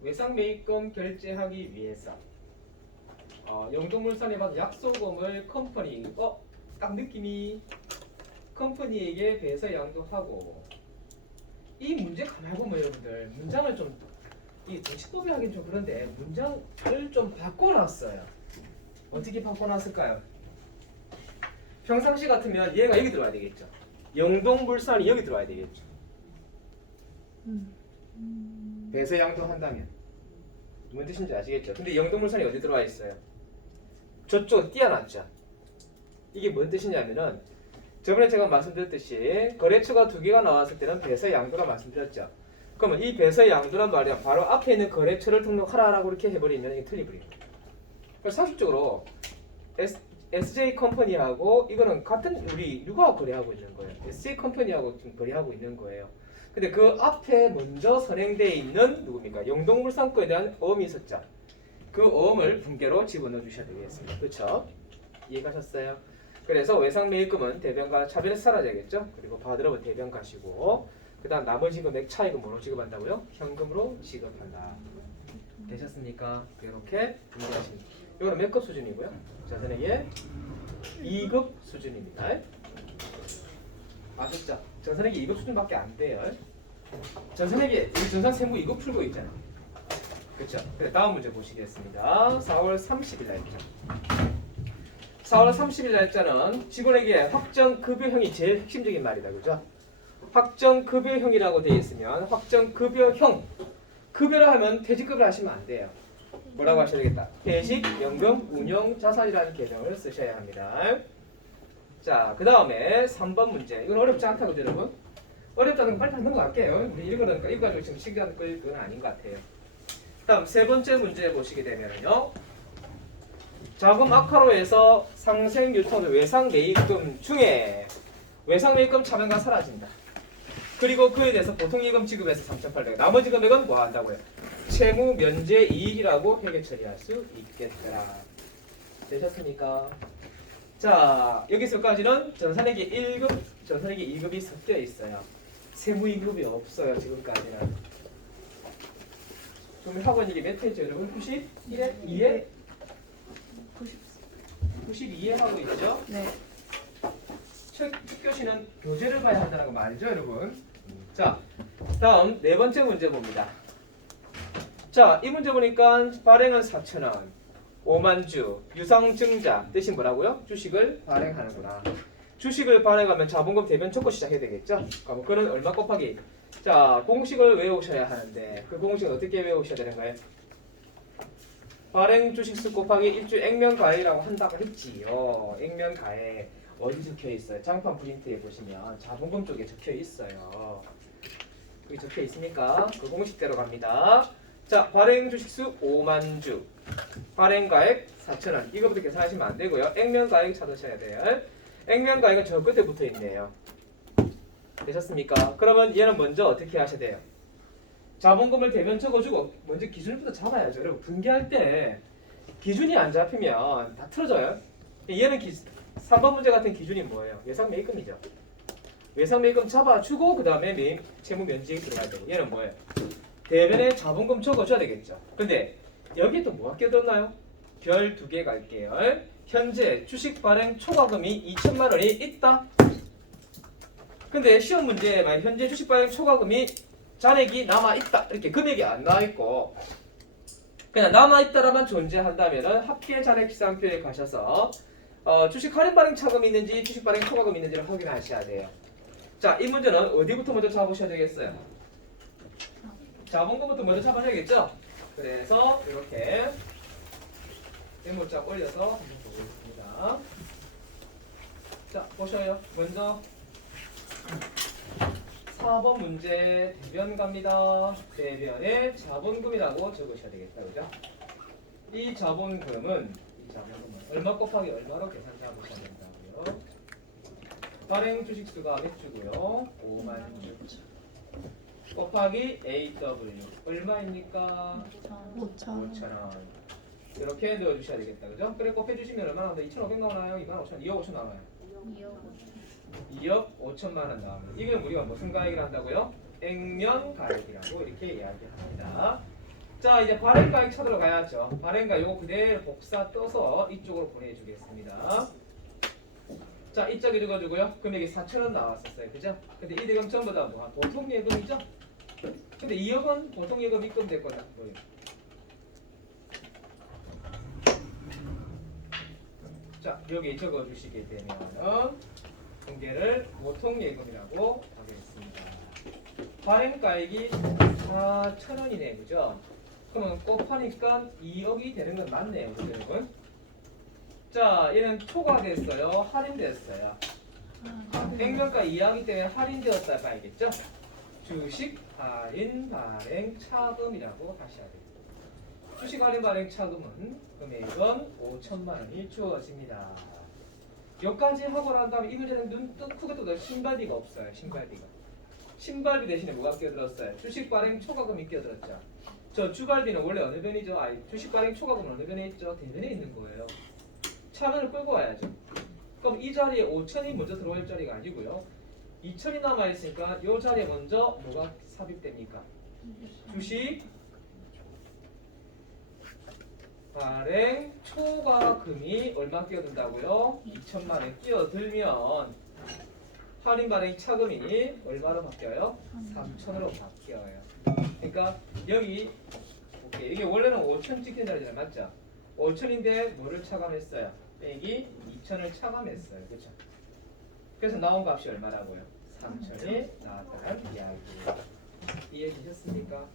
외상 매입금 결제하기 위해서 영동물산에 받은 약소금을 딱 느낌이 컴퍼니에게 배서 양도하고. 이 문제 가만히 보면 여러분들 문장을 좀 이 도치법이 하긴 좀 그런데 문장을 좀 바꿔놨어요. 어떻게 바꿔놨을까요? 평상시 같으면 얘가 여기 들어와야 되겠죠. 영동물산이 여기 들어와야 되겠죠. 배서 양도한다면 무슨 뜻인지 아시겠죠? 근데 영동물산이 어디 들어와 있어요? 저쪽 띄어놨죠. 이게 뭔 뜻이냐면은 저번에 제가 말씀드렸듯이 거래처가 두 개가 나왔을 때는 배서 양도라 말씀드렸죠. 그러면 이 배서 양도란 말이야 바로 앞에 있는 거래처를 등록하라라고 이렇게 해버리면 이게 틀리버립니다. 그래서 상식적으로 SJ 컴퍼니하고 이거는 같은 우리 누가 거래하고 있는 거예요? SJ 컴퍼니하고 지금 거래하고 있는 거예요. 근데 그 앞에 먼저 선행되어 있는 누굽니까? 영동물산 거에 대한 어음이 있었죠. 그 어음을 분개로 집어넣어 주셔야 되겠습니다. 그렇죠? 이해가셨어요? 그래서 외상매입금은 대변과 차변에서 사라져야겠죠? 그리고 받으러면 대변 가시고 그 다음 나머지 금액 차익은 뭐로 지급한다고요? 현금으로 지급한다. 되셨습니까? 이렇게 분개하십니다. 이거는 몇 급 수준이고요? 전산회계 2급 수준입니다. 아셨죠? 전산회계 2급 수준밖에 안 돼요. 전산회계 우리 전산 세무 2급 풀고 있잖아요. 그렇죠? 그래 다음 문제 보시겠습니다. 4월 30일 날짜. 4월 30일 날짜는 직원에게 확정급여형이 제일 핵심적인 말이다. 그죠? 확정급여형이라고 되어 있으면 확정급여형 급여라 하면 퇴직급을 하시면 안 돼요. 뭐라고 하셔야 되겠다. 퇴직, 연금, 운용, 자산이라는 개념을 쓰셔야 합니다. 자, 그 다음에 3번 문제. 이건 어렵지 않다, 그죠, 여러분? 어렵다는 건 빨리 받는 거 같게요. 우리 이거는 이거가지고 지금 시간 끌 건 아닌 것 같아요. 다음 세 번째 문제 보시게 되면요. 자금 악화로 상생 유통 외상 매입금 중에 외상 매입금 차변가 사라진다. 그리고 그에 대해서 보통예금 지급에서 3,800. 나머지 금액은 뭐 한다고요? 채무 면제 이익이라고 회계 처리할 수 있겠더라. 되셨습니까? 자, 여기서까지는 전산회계 1급, 전산회계 2급이 섞여 있어요. 세무 2급이 없어요, 지금까지는. 그럼 학원 이게 몇 회죠, 여러분? 91회? 2회? 92회 하고 있죠? 네. 첫 교시는 교재를 봐야 한다는 거 말이죠, 여러분? 자, 다음 네 번째 문제 봅니다. 자, 이 문제 보니까 발행은 4,000원, 5만 주, 유상증자 뜻이 뭐라고요? 주식을 발행하는구나. 주식을 발행하면 자본금 대변 촉구 시작해야 되겠죠? 그럼 그는 얼마 곱하기? 자, 공식을 외우셔야 하는데 그 공식은 어떻게 외우셔야 되는 거예요? 발행 주식수 곱하기 일주 액면가액이라고 한다고 했지요. 액면가액 어디 적혀 있어요? 장판 프린트에 보시면 자본금 쪽에 적혀 있어요. 여기 적혀 있으니까 그 공식대로 갑니다. 자, 발행 주식수 5만 주, 발행가액 4,000원. 이거부터 계산하시면 안 되고요. 액면가액 찾으셔야 돼요. 액면가액은 저 끝에 붙어 있네요. 되셨습니까? 그러면 얘는 먼저 어떻게 하셔야 돼요? 자본금을 대변 적어주고 먼저 기준부터 잡아야죠. 여러분 분개할 때 기준이 안 잡히면 다 틀어져요. 얘는 3번 문제 같은 기준이 뭐예요? 외상 매입금이죠. 외상 매입금 잡아주고 그 다음에 채무 면제액 들어가야 되고 얘는 뭐예요? 대변에 자본금 적어줘야 되겠죠. 근데 여기에 또 뭐가 끼어들었나요? 별 2개 갈게요. 현재 주식 발행 초과금이 2천만 원이 있다. 근데 시험 문제에 만약 현재 주식 발행 초과금이 잔액이 남아있다 이렇게 금액이 안 나와있고 그냥 남아있다라만 존재한다면 합계 잔액 계산표에 가셔서 주식 할인 발행 차금이 있는지 주식 발행 초과금이 있는지를 확인하셔야 돼요. 자, 이 문제는 어디부터 먼저 잡으셔야 되겠어요? 자본금부터 먼저 잡아야겠죠? 그래서 이렇게 메모장 올려서 한번 보겠습니다. 자, 보셔요. 먼저 4번 문제 대변 갑니다. 대변에 자본금이라고 적으셔야 되겠다. 그죠? 이 자본금은 얼마 곱하기 얼마로 계산 잡으셔야 된다고요? 발행 주식수가 몇 주고요? 5만 주. 곱하기 AW 얼마입니까? 5,000원. 이렇게 넣어주셔야 되겠다. 그죠? 그래 곱해주시면 얼마 나온다? 2,500 나오나요? 25,000, 2억 5천 나와요. 2억 5천만 원 나옵니다. 이게 우리가 무슨 가액을 한다고요? 액면가액이라고 이렇게 이야기합니다. 자 이제 발행가액 찾으러 가야죠. 발행가 요거 그대로 복사 떠서 이쪽으로 보내주겠습니다. 자 이쪽에 적어주고요. 금액이 4,000원 나왔었어요. 그죠? 근데 이 대금 전부 다 뭐 보통 예금이죠? 근데 2억은 보통 예금 입금될 거다. 뭐예요? 자 여기 적어주시게 되면 공개를 보통 예금이라고 하겠습니다. 발행가액이 4,000원이네, 그죠? 그러면 곱하니까 2억이 되는 건 맞네요, 여러분. 자, 얘는 초과됐어요, 할인됐어요. 액면가 이하기 때문에 할인되었다 봐야겠죠? 주식 할인 발행 차금이라고 다시 해야 됩니다. 주식 할인 발행 차금은 금액은 5천만 원이 주어집니다. 여기까지 하고 난 다음에 이 문제는 눈 크게 떠도 신발비가 없어요. 신발비 대신에 뭐가 끼어들었어요? 주식 발행 초과금이 끼어들었죠. 저 주발비는 원래 어느 변이죠? 주식 발행 초과금은 어느 변에 있죠? 대변에 있는 거예요. 차근을 끌고 와야죠. 그럼 이 자리에 5천이 먼저 들어올 자리가 아니고요. 2천이 남아있으니까 이 자리에 먼저 뭐가 삽입됩니까? 주식 발행 초과금이 얼마 끼어든다고요? 2천만 원 끼어들면 할인 발행 차금이 얼마로 바뀌어요? 3천으로 바뀌어요. 그러니까 여기 오케이. 이게 원래는 5천 찍힌 자리잖아요. 맞죠? 5천인데 뭐를 차감했어요? 빼기 2천을 차감했어요. 그렇죠? 그래서 나온 값이 얼마라고요? 3천이 나왔다는 이야기예요. 이해되셨습니까?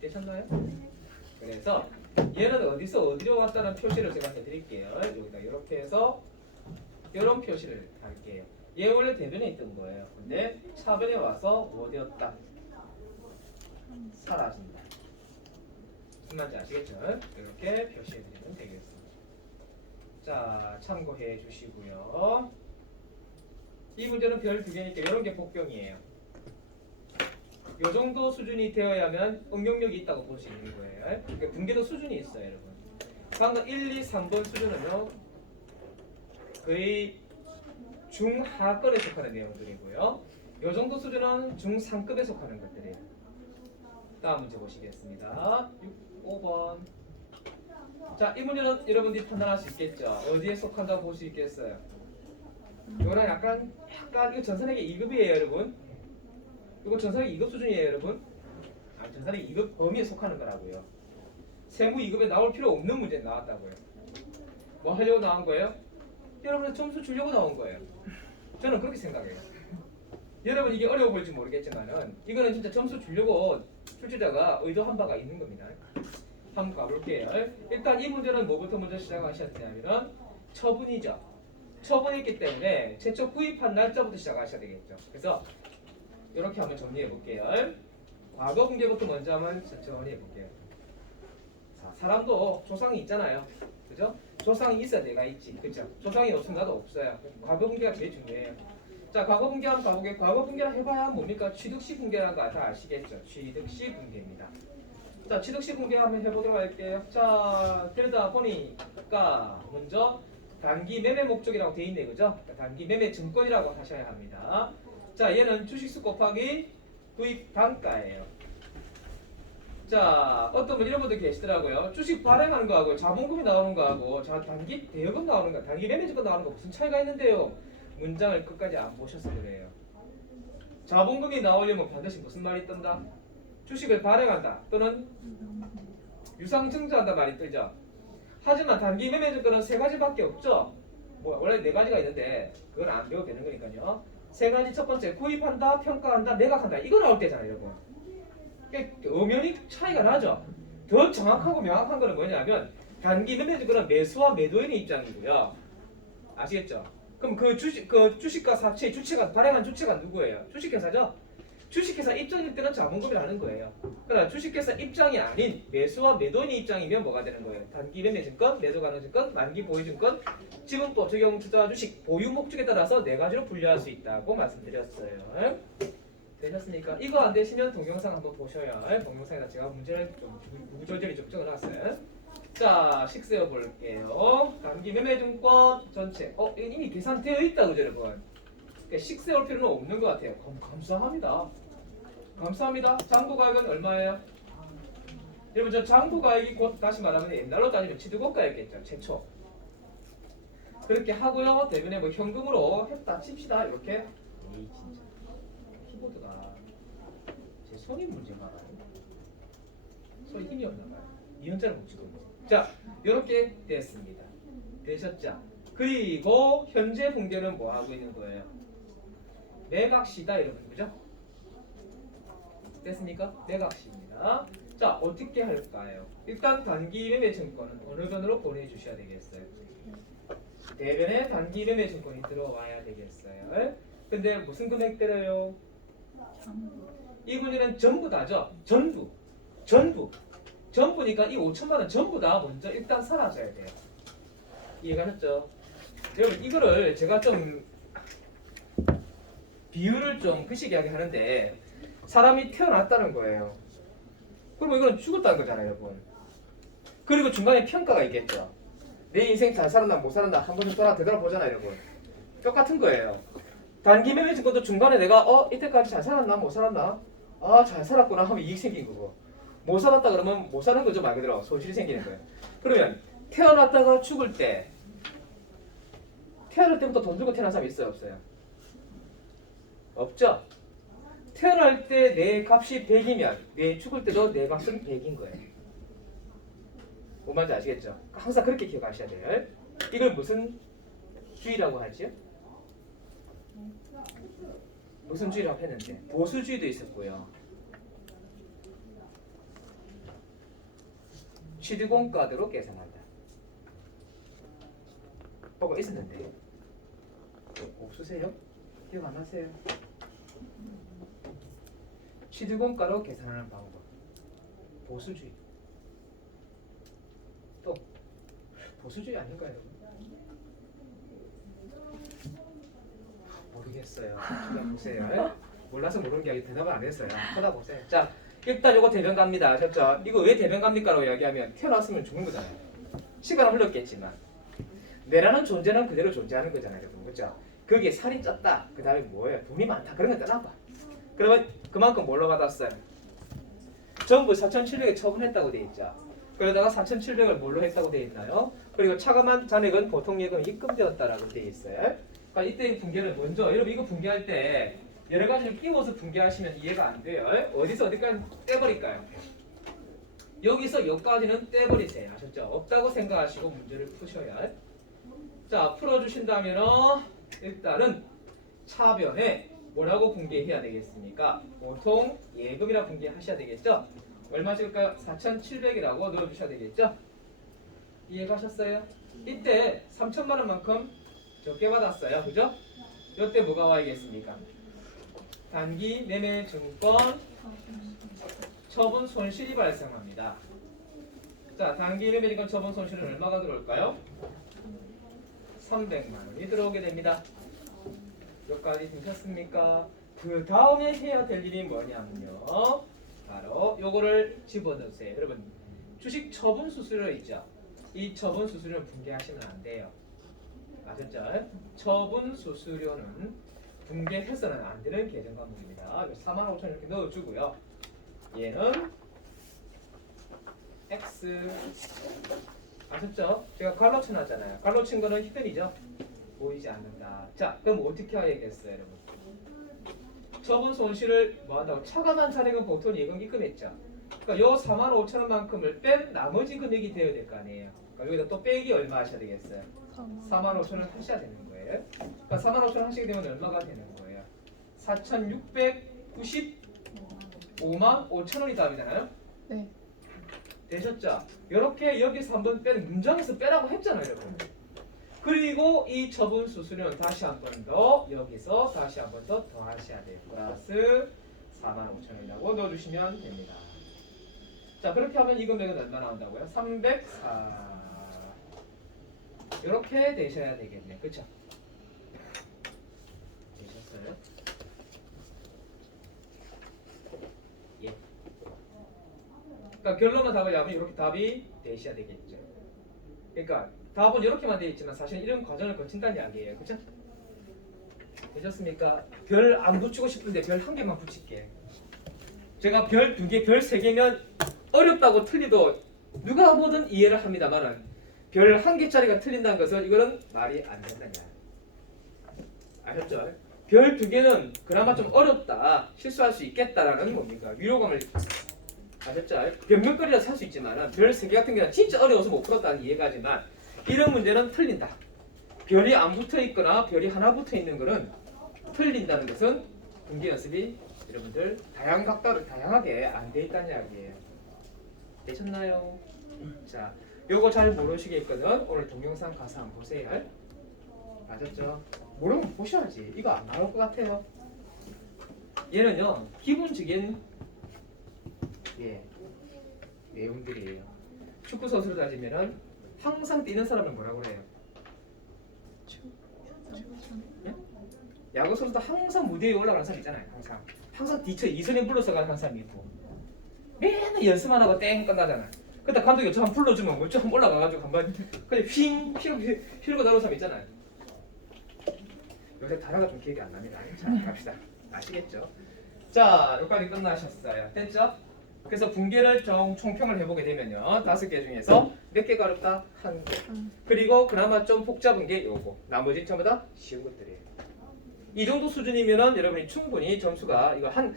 되셨나요? 그래서 얘는 어디서 어디로 왔다는 표시를 제가 해드릴게요. 여기다 이렇게 해서 이런 표시를 할게요. 얘 원래 대변에 있던 거예요. 근데 차변에 와서 뭐 되었다? 사라진다. 무슨 말인지 아시겠죠? 이렇게 표시해드리면 되겠습니다. 자, 참고해 주시고요. 이 문제는 별 2개니까 이런 게 복병이에요. 이 정도 수준이 되어야만 응용력이 있다고 볼 수 있는 거예요. 그러니까 분계도 수준이 있어요, 여러분. 방금 1, 2, 3번 수준은요, 거의 중하권에 속하는 내용들이고요. 이 정도 수준은 중상급에 속하는 것들이에요. 다음 문제 보시겠습니다. 5번. 자, 이 문제는 여러분들이 판단할 수 있겠죠. 어디에 속한다고 볼 수 있겠어요. 이거는 약간 이거 전산에게 2급이에요, 여러분. 이거 전산의 2급 수준이에요, 여러분. 전산의 2급 범위에 속하는 거라고요. 세무 2급에 나올 필요 없는 문제 나왔다고요. 뭐 하려고 나온 거예요? 여러분의 점수 주려고 나온 거예요. 저는 그렇게 생각해요. 여러분 이게 어려워 보일지 모르겠지만은 이거는 진짜 점수 주려고 출제자가 의도한 바가 있는 겁니다. 한번 가볼게요. 일단 이 문제는 뭐부터 먼저 시작하셨냐면은 처분이죠. 처분했기 때문에 최초 구입한 날짜부터 시작하셔야 되겠죠. 그래서 이렇게 한번 정리해 볼게요. 과거 분계부터 먼저 한번 천천히 해볼게요. 자, 사람도 조상이 있잖아요. 그죠? 조상이 있어야 내가 있지. 그죠? 조상이 없으면 나도 없어요. 과거 분계가 제일 중요해요. 자, 과거 분계 한번 가보게요. 과거 분계를 해봐야 뭡니까? 취득시 분계라는 거 다 아시겠죠? 취득시 분계입니다. 자, 취득시 분계 한번 해보도록 할게요. 자, 그러다 보니까 먼저 단기 매매 목적이라고 돼 있네, 그죠? 단기 매매 증권이라고 하셔야 합니다. 자, 얘는 주식수 곱하기 구입 단가예요. 자, 어떤 분 이런 분들 계시더라고요. 주식 발행하는 거하고 자본금이 나오는 거하고 단기 대여금 나오는 거, 단기 매매 증권 나오는 거 무슨 차이가 있는데요? 문장을 끝까지 안 보셔서 그래요. 자본금이 나오려면 반드시 무슨 말이 뜬다? 주식을 발행한다 또는 유상증자한다 말이 뜨죠. 하지만 단기 매매 증권은 3가지밖에 없죠. 뭐 원래 4가지가 있는데 그건 안 배워도 되는 거니까요. 3가지. 첫 번째 구입한다, 평가한다, 매각한다. 이거 나올 때잖아요, 여러분. 엄연히 차이가 나죠. 더 정확하고 명확한 거는 뭐냐면 단기 매매 증권은 매수와 매도인의 입장이고요. 아시겠죠? 그럼 그 주식과 사채의 주체가 발행한 주체가 누구예요? 주식회사죠. 주식회사 입장일 때는 자본금이라는 거예요. 그러나 주식회사 입장이 아닌 매수와 매도인의 입장이면 뭐가 되는 거예요? 단기 매매 증권, 매도 가능 증권, 만기 보유 증권, 지분법 적용 투자 주식 보유 목적에 따라서 4가지로 분류할 수 있다고 말씀드렸어요. 되셨습니까? 이거 안 되시면 동영상 한번 보셔야 동영상에다 제가 문제를 좀 구구절절히 좀 적어놨어요. 자, 식 세워 볼게요. 단기 매매 증권 전체. 이미 계산되어 있다, 그죠, 여러분? 식 세울 필요는 없는 것 같아요. 감사합니다. 감사합니다. 장부가액은 얼마예요? 여러분 저 장부가액이 곧 다시 말하면 옛날로 따지면 취득원가였겠죠. 최초. 그렇게 하고요. 대변에 뭐 현금으로 했다 칩시다. 이렇게. 에이 진짜. 키보드가 제 손이 문제가 손이 힘이 없나 봐요. 이 현자를 못 치고 있는. 자, 이렇게 됐습니다. 되셨죠? 그리고 현재 분계는 뭐 하고 있는 거예요? 매각시다 여러분, 그죠? 됐습니까? 매각시입니다. 자, 어떻게 할까요? 일단 단기 매매 증권은 어느 변으로 보내주셔야 되겠어요? 대변에 단기 매매 증권이 들어와야 되겠어요. 근데 무슨 금액대래요? 이 분야는 전부 다죠? 전부니까 이 5천만 원 전부 다 먼저 일단 사라져야 돼요. 이해가셨죠? 여러분 이거를 제가 좀 비유를 좀 그시기하게 하는데 사람이 태어났다는 거예요. 그러면 이건 죽었다는 거잖아요, 여러분. 그리고 중간에 평가가 있겠죠. 내 인생 잘 살았나 못 살았나 한 번씩 되돌아보잖아요, 여러분. 똑같은 거예요. 단기 매매 증권도 중간에 내가 이때까지 잘 살았나 못 살았나? 아, 잘 살았구나 하면 이익 생긴 거고, 못 살았다 그러면 못 사는 거죠, 말 그대로. 손실이 생기는 거예요. 그러면 태어났다가 죽을 때, 태어날 때부터 돈 주고 태어난 사람 있어요, 없어요? 없죠? 태어날 때 내 값이 100이면 내 죽을 때도 내 값은 100인 거예요. 뭔 말인지 아시겠죠? 항상 그렇게 기억하셔야 돼요. 이걸 무슨 주의라고 하지요? 무슨 주의라고 했는데 보수주의도 있었고요. 취득원가대로 계산한다. 뭐가 있었는데 없으세요? 기억 안 나세요? 취득원가로 계산하는 방법. 보수주의. 또 보수주의 아닌가요? 모르겠어요. 쳐다보세요. 몰라서 모르는 게 아니라 대답을 안 했어요. 쳐다보세요. 자, 일단 이거 대변갑니다. 아셨죠? 이거 왜 대변갑니까라고 이야기하면 태어났으면 죽는 거잖아요. 시간은 흘렀겠지만 내라는 존재는 그대로 존재하는 거잖아요, 여러분. 그렇죠? 그게 살이 쪘다. 그 다음에 뭐예요? 돈이 많다. 그런 거 떠나봐. 그러면 그만큼 뭘로 받았어요? 전부 4,700에 처분했다고 돼 있죠. 그러다가 4,700을 뭘로 했다고 돼 있나요? 그리고 차감한 잔액은 보통 예금 입금되었다라고 돼 있어요. 그러니까 이때 분계를 먼저, 여러분 이거 분계할 때 여러 가지를 끼워서 분계하시면 이해가 안 돼요. 어디서 어디까지 떼버릴까요? 여기서 여기까지는 떼버리세요. 아셨죠? 없다고 생각하시고 문제를 푸셔야. 자, 풀어주신다면 일단은 차변에 뭐라고 분계해야 되겠습니까? 보통 예금이라 분계하셔야 되겠죠? 얼마일까요? 4,700이라고 넣어주셔야 되겠죠? 이해가셨어요? 이때 3천만 원만큼 적게 받았어요. 그죠? 이때 뭐가 와야겠습니까? 단기 매매 증권 처분 손실이 발생합니다. 자, 단기 매매 증권 처분 손실은 얼마가 들어올까요? 300만 원이 들어오게 됩니다. 여기까지 되셨습니까? 그 다음에 해야 될 일이 뭐냐면요, 바로 요거를 집어넣으세요. 여러분 주식 처분 수수료 있죠? 이 처분 수수료는 분개하시면 안 돼요. 아셨죠? 처분 수수료는 분개해서는 안 되는 계정 과목입니다. 45,000원 이렇게 넣어주고요. 얘는 X. 아셨죠? 제가 갈로 쳐놨잖아요. 갈로 친 거는 히든이죠? 보이지 않는다. 자, 그럼 어떻게 해야겠어요, 여러분? 처분 손실을 뭐 한다고? 차감한 잔액은 보통 예금 입금했죠. 그러니까 요 45,000원만큼을 뺀 나머지 금액이 되어야 될 거 아니에요. 그러니까 여기다 또 빼기 얼마 하셔야 되겠어요? 45,000원 하셔야 되는 거예요. 그러니까 45,000원 하시게 되면 얼마가 되는 거예요? 4,695만 5천원이 답이잖아요. 네. 되셨죠? 이렇게 여기서 한번 빼는 문장에서 빼라고 했잖아요, 여러분. 그리고 이 처분 수수료는 다시 한 번 더 여기서 다시 한 번 더 더하셔야 돼요. 플러스 45,000원이라고 넣어주시면 됩니다. 자, 그렇게 하면 이 금액은 얼마 나온다고요? 304. 이렇게 되셔야 되겠네. 그쵸? 되셨어요? 예. 그러니까 결론만 답을 하면 이렇게 답이 되셔야 되겠죠. 그러니까 답은 이렇게만 되어 있지만 사실 이런 과정을 거친다는 이야기예요. 그쵸? 되셨습니까? 별 안 붙이고 싶은데 별 한 개만 붙일게. 제가 별 2개, 별 3개면 어렵다고 틀리도 누가 보든 이해를 합니다만은 별 1개짜리가 틀린다는 것은 이거는 말이 안 된다냐. 아셨죠? 별 2개는 그나마 좀 어렵다, 실수할 수 있겠다라는 뭡니까? 위로감을. 아셨죠? 변명거리라 살 수 있지만 별 3개 같은 경우는 진짜 어려워서 못 풀었다는 이해가지만 이런 문제는 틀린다. 별이 안 붙어 있거나 별이 하나 붙어 있는 것은 틀린다는 것은 분기 연습이 여러분들 다양한 각도로 다양하게 안 돼 있다는 이야기예요. 되셨나요? 자, 요거 잘 모르시겠거든 오늘 동영상 가서 한번 보세요. 맞았죠? 모르면 보셔야지. 이거 안 나올 것 같아요. 얘는요 기본적인 내용들이에요. 축구 선수로 따지면은 항상 뛰는 사람은 뭐라고 그래요? 네? 야구 선수도 항상 무대 위에 올라가는 사람 있잖아요. 항상 뒤쳐 이선에 불러서 가는 사람이 있고 맨날 연습만 하고 땡 끝나잖아. 그때 감독이 저 한번 불러주면 뭐저 한번 올라가가지고 한번 그냥 휘고 나오는 사람 있잖아요. 요새 단어가 좀 기억이 안 납니다. 자 갑시다. 아시겠죠? 자 여기까지 끝나셨어요. 됐죠? 그래서 분계를 총평을 해보게 되면요 5개 중에서 몇 개가 어렵다? 1개. 그리고 그나마 좀 복잡한 게 요거. 나머지 전부 다 쉬운 것들이에요. 이 정도 수준이면은 여러분이 충분히 점수가 이거 한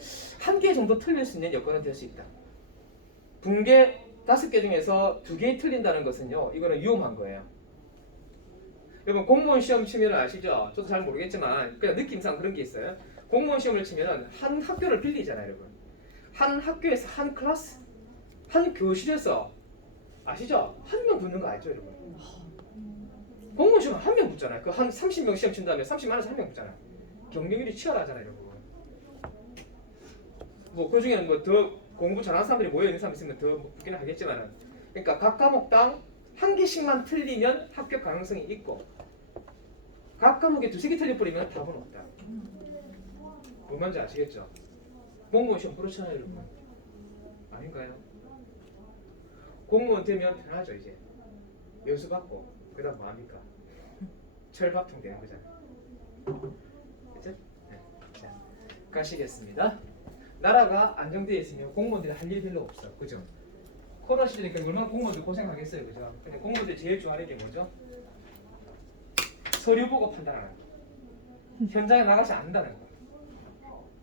개 정도 틀릴 수 있는 여건은 될 수 있다. 분계 5개 중에서 2개 틀린다는 것은요 이거는 위험한 거예요. 여러분 공무원 시험 치면 아시죠? 저도 잘 모르겠지만 그냥 느낌상 그런 게 있어요. 공무원 시험을 치면은 한 학교를 빌리잖아요, 여러분. 한 학교에서 한 클래스, 한 교실에서 아시죠? 한 명 붙는 거 알죠, 여러분? 공무원 시험 한 명 붙잖아요. 그 한 30명 시험 친다면 30만원에서 한 명 붙잖아요. 경쟁률이 치열하잖아요, 여러분. 뭐 그 중에는 뭐 더 공부 잘하는 사람들이 모여 있는 사람 있으면 더 붙기는 하겠지만은, 그러니까 각 과목당 1개씩만 틀리면 합격 가능성이 있고, 각 과목에 2-3개 틀려버리면 답은 없다. 뭔 말인지 아시겠죠? 공무원 시험 그렇잖아요, 여러분. 아닌가요? 공무원 되면 편하죠, 이제. 연수 받고 그 다음 뭐합니까? 철밥통 되는 거잖아요. 그죠? 네. 자, 가시겠습니다. 나라가 안정되어 있으면 공무원들이 할 일 별로 없어. 그죠? 코로나 시대니까 얼마나 공무원들 고생하겠어요. 그죠? 근데 공무원들이 제일 좋아하는 게 뭐죠? 서류 보고 판단하는 거. 현장에 나가지 않는다는 거.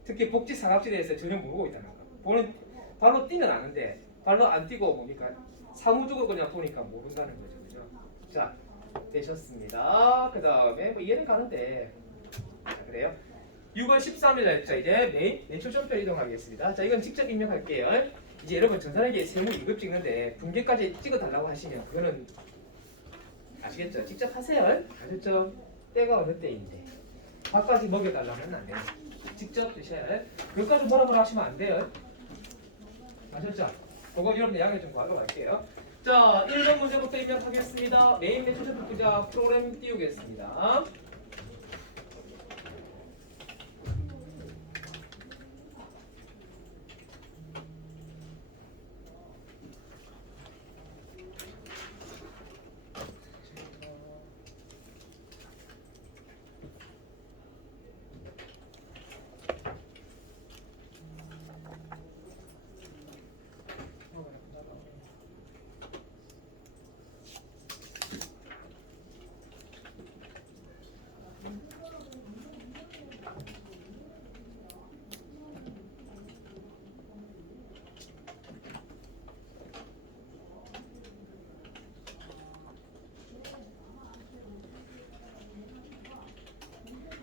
특히 복지 사각지에 대해서 전혀 모르고 있다는 거. 보는 발로 뛰는 아는데 발로 안 뛰고 뭡니까? 사무적으로 그냥 보니까 모른다는 거죠. 그죠? 자, 되셨습니다. 그 다음에 뭐 이해는 가는데. 자, 그래요. 6월 13일 날짜 이제 메인 초점표 이동하겠습니다. 자, 이건 직접 입력할게요. 이제 여러분 전산회계 세무 2급 찍는데 분계까지 찍어달라고 하시면 그거는 아시겠죠? 직접 하세요. 아셨죠? 때가 어느 때인데 밥까지 먹여달라면 안 돼요. 직접 드셔야 해. 그것까지 뭐라 하시면 안 돼요. 아셨죠? 그거 여러분들 양해 좀 구하도록 할게요. 자, 1번 문제부터 입력하겠습니다. 메인 초점표 부자 프로그램 띄우겠습니다.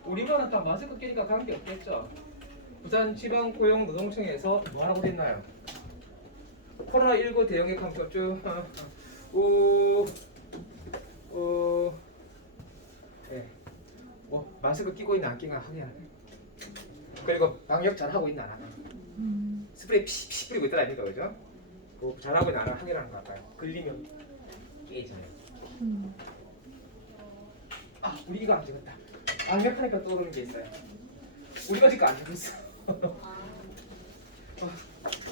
우리반은 딱 마스크 끼니까 관계 없겠죠. 부산지방고용노동청에서 뭐하라고 됐나요? 코로나19 대응의 감점 쭉 네. 뭐 마스크 끼고 있나 안 끼나 확인하네. 그리고 방역 잘하고 있나 안 하나. 스프레이 피피 뿌리고 있더라 아닙니까, 그죠? 그 잘하고 있나 안 하나 확인하는 거 같아요. 걸리면 깨지네요. 아, 우리 이거 안 찍었다. 방역하니까 떠오르는 게 있어요. 우리가 지금 안 하고 있어.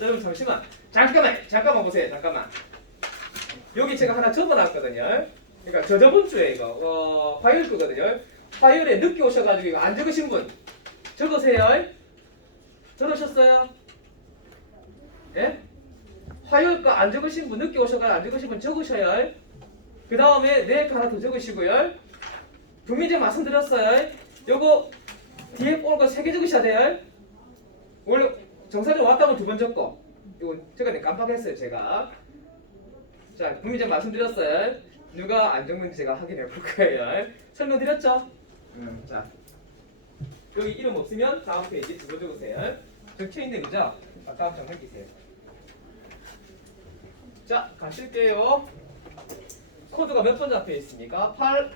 여러분 잠시만. 잠깐만 보세요. 잠깐만. 여기 제가 하나 적어놨거든요. 그러니까 저번 주에 이거 화요일 거거든요. 화요일에 늦게 오셔가지고 이거 안 적으신 분 적으세요. 적으셨어요? 예? 화요일 거 안 적으신 분 늦게 오셔가 안 적으신 분 적으셔요. 그 다음에 내일 거 하나 더 적으시고요. 분명히 말씀드렸어요. 요거 뒤에 오는 거 3개 적으셔야 돼요. 원래 정사전 왔다고 2번 적고 이거 제가 깜빡했어요 제가. 자 분명히 말씀드렸어요. 누가 안 적는지 제가 확인해 볼 거예요. 설명드렸죠? 자 여기 이름 없으면 다음 페이지 2번 적으세요. 적혀있는 거죠? 다음 장 넘기세요. 자 가실게요. 코드가 몇 번 잡혀 있습니까? 8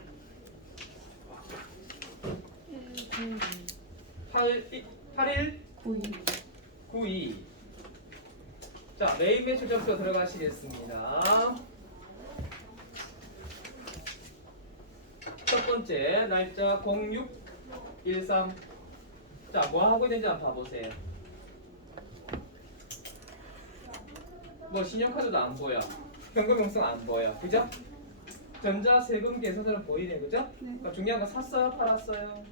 81 92. 자 메인 매출 점수 들어가시겠습니다. 첫 번째 날짜 0613. 자 뭐 하고 있는지 한번 봐보세요. 뭐 신용카드도 안 보여. 현금 영수증 안 보여. 그죠? 전자 세금 계산서는 보이네. 그죠? 네. 그러니까 중요한 건 샀어요? 팔았어요?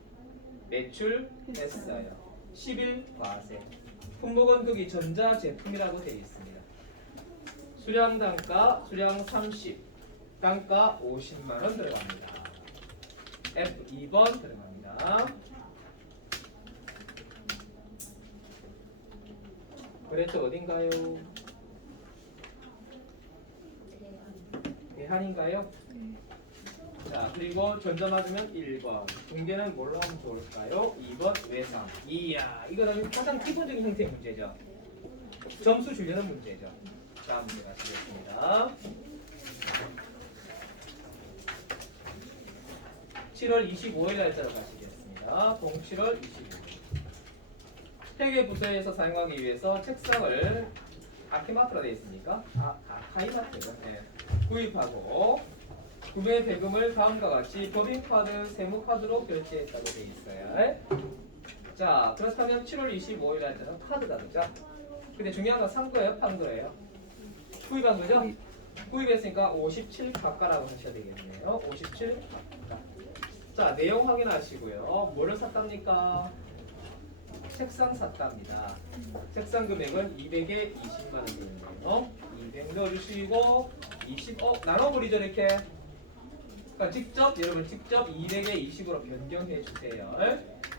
매출했어요. 10일 과세. 품목은 거기 전자 제품이라고 되어 있습니다. 수량 단가 수량 30. 단가 50만 원 들어갑니다. F2번 들어갑니다. 그래서 어딘가요? 대한인가요? 자 그리고 전자 맞으면 1번. 중계는 뭘로 하면 좋을까요? 2번 외상. 이야 이거는 가장 기본적인 형태의 문제죠. 점수 주려는 문제죠. 다음 문제 가시겠습니다. 7월 25일 날짜로 가시겠습니다. 07월 25일. 회계 부서에서 사용하기 위해서 책상을 아키마트라 되어 있으니까 아카이마트죠. 네. 구입하고 구매 대금을 다음과 같이 법인카드, 세무카드로 결제했다고 되어 있어요. 자 그렇다면 7월 25일 날짜는 카드다 그죠? 근데 중요한 건 산 거예요? 판 거예요? 구입한 거죠? 구입했으니까 57 가까라고 하셔야 되겠네요. 57 가까. 자 내용 확인하시고요. 뭐를 샀답니까? 책상 샀답니다. 책상 금액은 200에 20만 원 되는데요. 200 넣어주시고 20 나눠버리죠 이렇게. 그러니까 직접 여러분 직접 200에 20으로 변경해 주세요.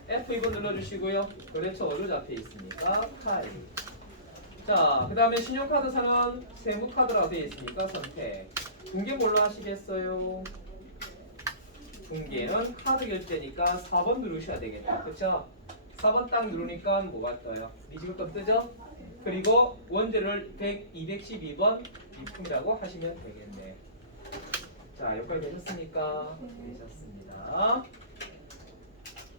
F2번 눌러주시고요. 거래처 어디로 잡혀 있습니까? 카이. 자, 그 다음에 신용카드사는 세무카드라고 되어 있으니까 선택. 중개 뭘로 하시겠어요? 중개는 카드 결제니까 4번 누르셔야 되겠다. 그쵸? 4번 딱 누르니까 뭐가 떠요? 미지급금 뜨죠? 그리고 원재를 212번 유품이라고 하시면 되겠네. 자, 여기까지 되셨습니까? 되셨습니다.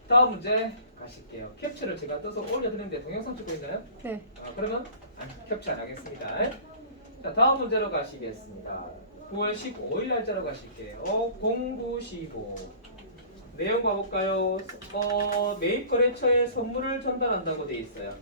다음 문제 가실게요. 캡처를 제가 떠서 올려드렸는데 동영상 찍고 있나요? 네. 그러면 캡처 안 하겠습니다. 자, 다음 문제로 가시겠습니다. 9월 15일 날짜로 가실게요. 0915. 내용 봐볼까요? 매입 거래처에 선물을 전달한다고 돼 있어요.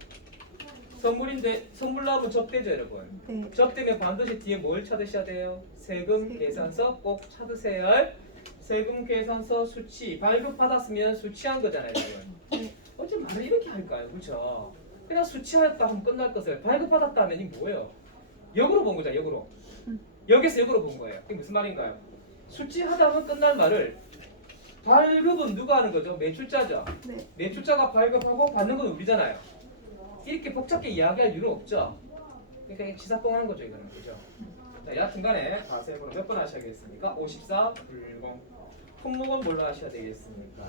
선물인데 선물 나오면 접대죠, 여러분. 네. 접대면 반드시 뒤에 뭘 찾으셔야 돼요? 세금 계산서 꼭 찾으세요. 세금 계산서 수치 발급 받았으면 수치한 거잖아요, 여러분. 네. 어째 말을 이렇게 할까요, 그렇죠? 그냥 수치하였다 하면 끝날 것을 발급 받았다면 이 뭐예요? 역으로 본 거죠, 역으로. 여기서 역으로 본 거예요. 이게 무슨 말인가요? 수치하다 하면 끝날 말을 발급은 누가 하는 거죠? 매출자죠. 네. 매출자가 발급하고 받는 건 우리잖아요. 이렇게 복잡하게 이야기할 이유는 없죠. 그러니까 이게 지사뻥 하는 거죠, 이거는. 그죠? 자, 여하튼간에 가세번호 몇 번 하셔야겠습니까? 54 불공. 품목은 뭘로 하셔야 되겠습니까?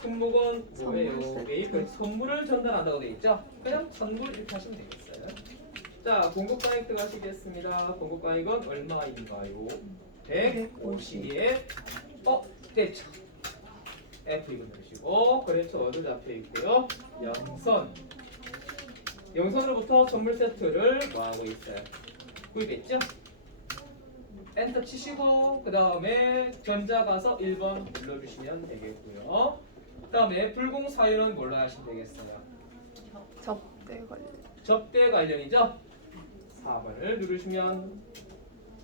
품목은 뭐예요? 매입 선물을 전달한다고 되어 있죠? 그냥 선물 이렇게 하시면 되겠어요. 자, 공급가액 들어가시겠습니다. 공급가액은 얼마인가요? 150에 됐죠. F 이거 넣으시고 거래처 어디 잡혀 있고요. 영선으로부터 선물 세트를 뭐 하고 있어요? 구입했죠? 엔터 치시고 그 다음에 전자 가서 1번 눌러주시면 되겠고요. 그 다음에 불공 사유는 뭘로 하시면 되겠어요? 접대 관련. 접대 관련이죠? 4번을 누르시면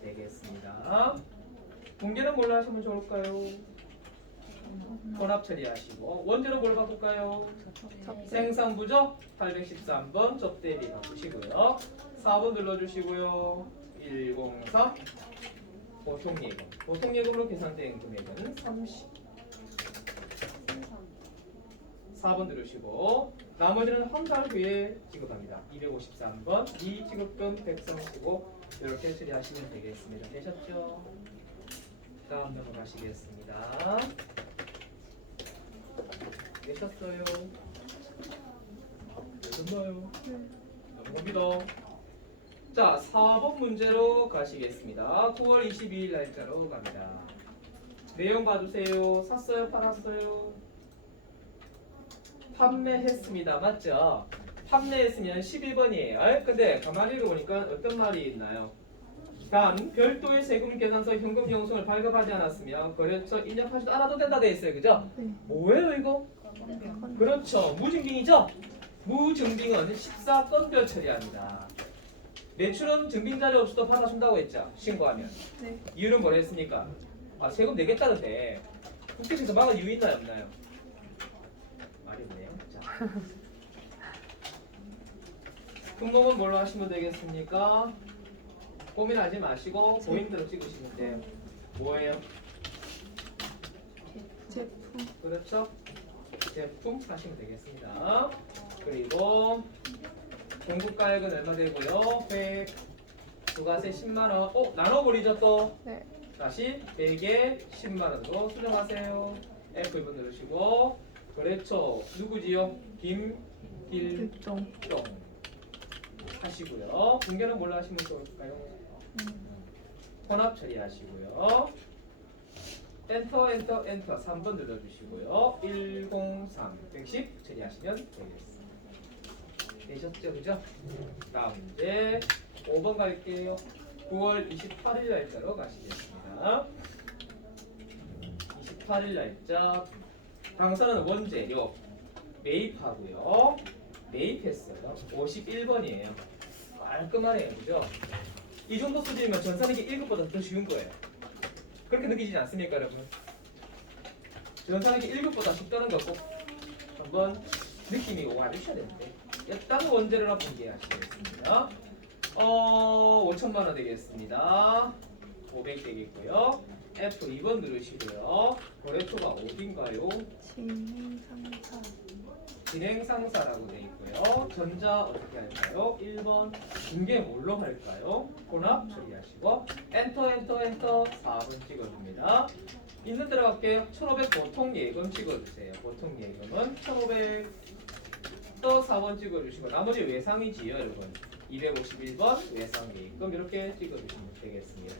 되겠습니다. 공개는 뭘로 하시면 좋을까요? 혼합 처리하시고 원제로 뭘 바꿀까요? 접대. 생산부죠? 813번 접대비 바꾸시고요. 4번 눌러주시고요. 103 보통예금. 보통예금으로 계산된 금액은 30. 4번 누르시고 나머지는 한 달 후에 지급합니다. 253번 미지급금 135 이렇게 처리하시면 되겠습니다. 되셨죠? 다음 넘어가시겠습니다. 되셨어요? 되셨나요? 넘어갑니다. 자, 4번 문제로 가시겠습니다. 9월 22일 날짜로 갑니다. 내용 봐주세요. 샀어요? 팔았어요? 판매했습니다. 맞죠? 판매했으면 11번이에요. 근데 가만히 읽어보니까 어떤 말이 있나요? 단 별도의 세금 계산서 현금 영수증을 발급하지 않았으면 거래처 인정하지도 않아도 된다 돼 있어요. 그죠? 네. 뭐예요 이거? 그렇죠. 무증빙이죠? 무증빙은 14건별 처리합니다. 매출은 증빙 자료 없이도 받아준다고 했죠. 신고하면. 네. 이유는 뭐랬습니까? 아, 세금 내겠다는데 국세청에서 막을 이유 있나요 없나요? 말이 없네요. 자. 품목은 뭘로 하시면 되겠습니까? 고민하지 마시고 보임대로 찍으시면 돼요. 뭐예요? 제품. 그렇죠? 제품 하시면 되겠습니다. 그리고 공급가액은 얼마 되고요? 100 부가세 10만원. 나눠버리죠 또? 네. 다시 100에 10만원으로 수정하세요. F1번 누르시고 거래처 누구지요? 김길동 일동. 하시고요. 분계는 뭘로 하시면 좋을까요? 혼합 처리하시고요. 엔터 엔터 엔터 3번 눌러주시고요. 103 110 처리하시면 되겠습니다. 되셨죠? 그죠? 다음 문제 5번 갈게요. 9월 28일 날짜로 가시겠습니다. 28일 날짜 당사는 원재료 매입하고요. 매입했어요. 51번이에요. 깔끔하네요. 그죠? 이 정도 수준이면 전산액이 1급보다 더 쉬운 거예요. 그렇게 느끼지 않습니까, 여러분? 전산액이 1급보다 쉽다는 거 꼭 한번 느낌이 와주셔야 되는데. 일단 원재료라 분개하시겠습니다. 5천만 원 되겠습니다. 500 되겠고요. F2번 누르시고요. 거래처가 어딘가요? 진행상사. 진행상사라고 되어 있고요. 전자 어떻게 할까요? 1번 분계 뭘로 할까요? 혼합 처리하시고 엔터 엔터 엔터 4번 찍어줍니다. 있는 대로 갈게요. 1500 보통 예금 찍어주세요. 보통 예금은 1500 또 4번 찍어주시고 나머지 외상이지요 여러분. 251번 외상 예금 이렇게 찍어주시면 되겠습니다.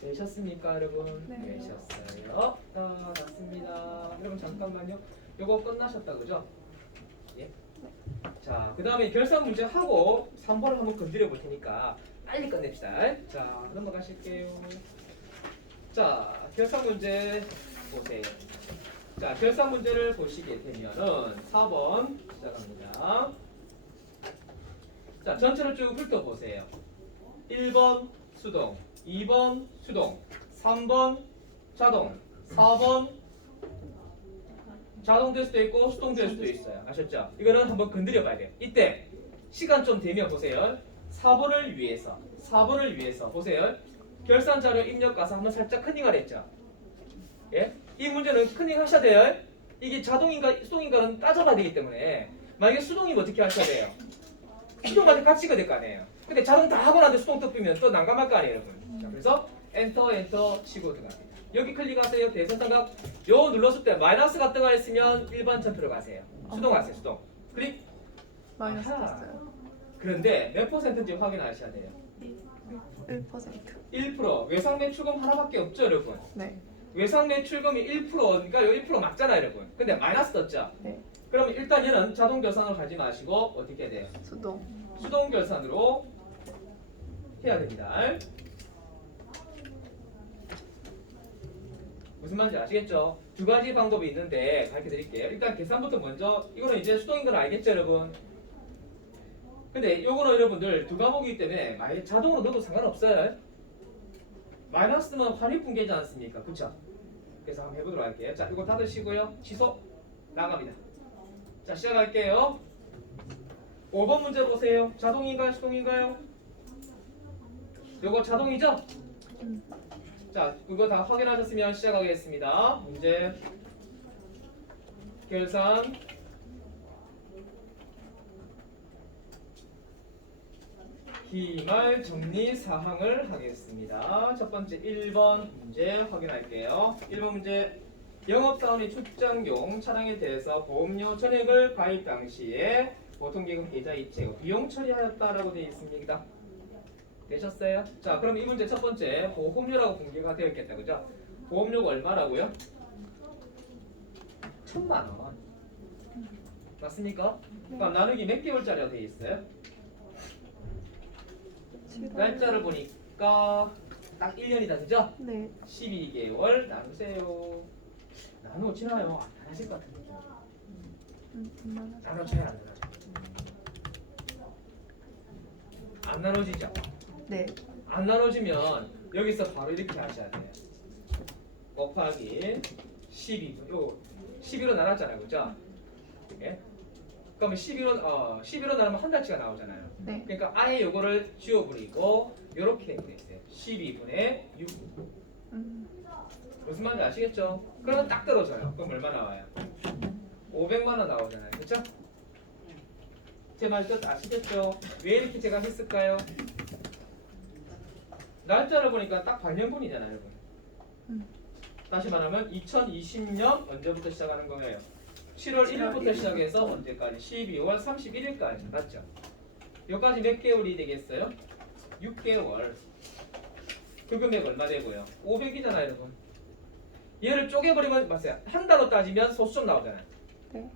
되셨습니까 여러분? 네. 되셨어요. 다 났습니다. 여러분 잠깐만요. 요거 끝나셨다 그죠? 예? 자, 그 다음에 결산 문제 하고 3번을 한번 건드려 볼 테니까 빨리 끝냅시다. 자, 넘어가실게요. 자, 결산 문제 보세요. 자, 결산 문제를 보시게 되면은 4번 시작합니다. 자, 전체를 쭉 훑어보세요. 1번 수동, 2번 수동, 3번 자동, 4번 자동될 수도 있고 수동될 수도 있어요. 아셨죠? 이거는 한번 건드려 봐야 돼요. 이때 시간 좀 되면 보세요. 4번을 위해서 보세요. 결산 자료 입력 가서 한번 살짝 커닝을 했죠. 예? 이 문제는 커닝 하셔야 돼요. 이게 자동인가 수동인가는 따져봐야 되기 때문에 만약에 수동이면 어떻게 하셔야 돼요? 수동까지 같이 찍어야 될 거 아니에요. 근데 자동 다 하고 나서 수동 뜨면 또 난감할 거 아니에요, 여러분. 자, 그래서 엔터 엔터 치고 들어갑니다. 여기 클릭하세요. 대선삼각 요 눌렀을 때 마이너스가 뜨가 있으면 일반 점표로 가세요. 수동하세요. 수동. 클릭. 마이너스 아하. 됐어요. 그런데 몇 퍼센트인지 확인하셔야 돼요. 1%. 1% 외상 매출금 하나밖에 없죠, 여러분. 네. 외상 매출금이 1%니까 요 1% 맞잖아요, 여러분. 근데 마이너스 떴죠. 네. 그럼 일단 얘는 자동 결산으로 가지 마시고 어떻게 해야 돼요? 수동. 수동 결산으로 해야 됩니다. 무슨 말인지 아시겠죠? 두 가지 방법이 있는데 가르쳐 드릴게요. 일단 계산부터 먼저 이거는 이제 수동인 건 알겠죠, 여러분? 근데 요거는 여러분들 두 과목이기 때문에 자동으로 넣어도 상관없어요. 마이너스면 환입분계지 않습니까? 그쵸? 그래서 한번 해보도록 할게요. 자, 이거 닫으시고요. 취소 나갑니다. 자, 시작할게요. 5번 문제 보세요. 자동인가요? 수동인가요? 요거 자동이죠? 자, 그거 다 확인하셨으면 시작하겠습니다. 문제 결산 기말 정리 사항을 하겠습니다. 첫 번째 1번 문제 확인할게요. 1번 문제 영업사원이 출장용 차량에 대해서 보험료 전액을 가입 당시에 보통기금 계좌 이체 비용 처리하였다라고 되어 있습니다. 되셨어요? 자, 그럼 이 문제 첫 번째 보험료라고 공개가 되어 있겠다, 그죠? 보험료가 얼마라고요? 1,000만 원. 맞습니까? 그럼 나누기 몇 개월짜리가 되어 있어요? 날짜를 보니까 딱 1년이다, 그죠? 네. 12개월 나누세요. 나누지나요? 안 나눠질 것 같은데. 나눠줘야 안 나눠져. 안 나눠지죠? 네. 안 나눠지면 여기서 바로 이렇게 하셔야 돼요. 곱하기 12분. 요 12로 나눴잖아요, 그죠? 예? 그러면 12로 나누면 한 달치가 나오잖아요. 네. 그러니까 아예 요거를 지워버리고 요렇게 돼 있어요. 12분의 6. 무슨 말인지 아시겠죠? 그러면 딱 떨어져요. 그럼 얼마 나와요? 500만 원 나오잖아요. 그렇죠? 제 말 뜻 아시겠죠? 왜 이렇게 제가 했을까요? 날짜를 보니까 딱 반년분이잖아요, 여러분. 다시 말하면 2020년 언제부터 시작하는 거예요? 7월 1일부터 시작해서 언제까지? 12월 31일까지. 맞죠? 여기까지 몇 개월이 되겠어요? 6개월. 그 금액 얼마 되고요? 500이잖아요, 여러분. 얘를 쪼개버리면 맞아요. 한 달로 따지면 소수점 나오잖아요. 네.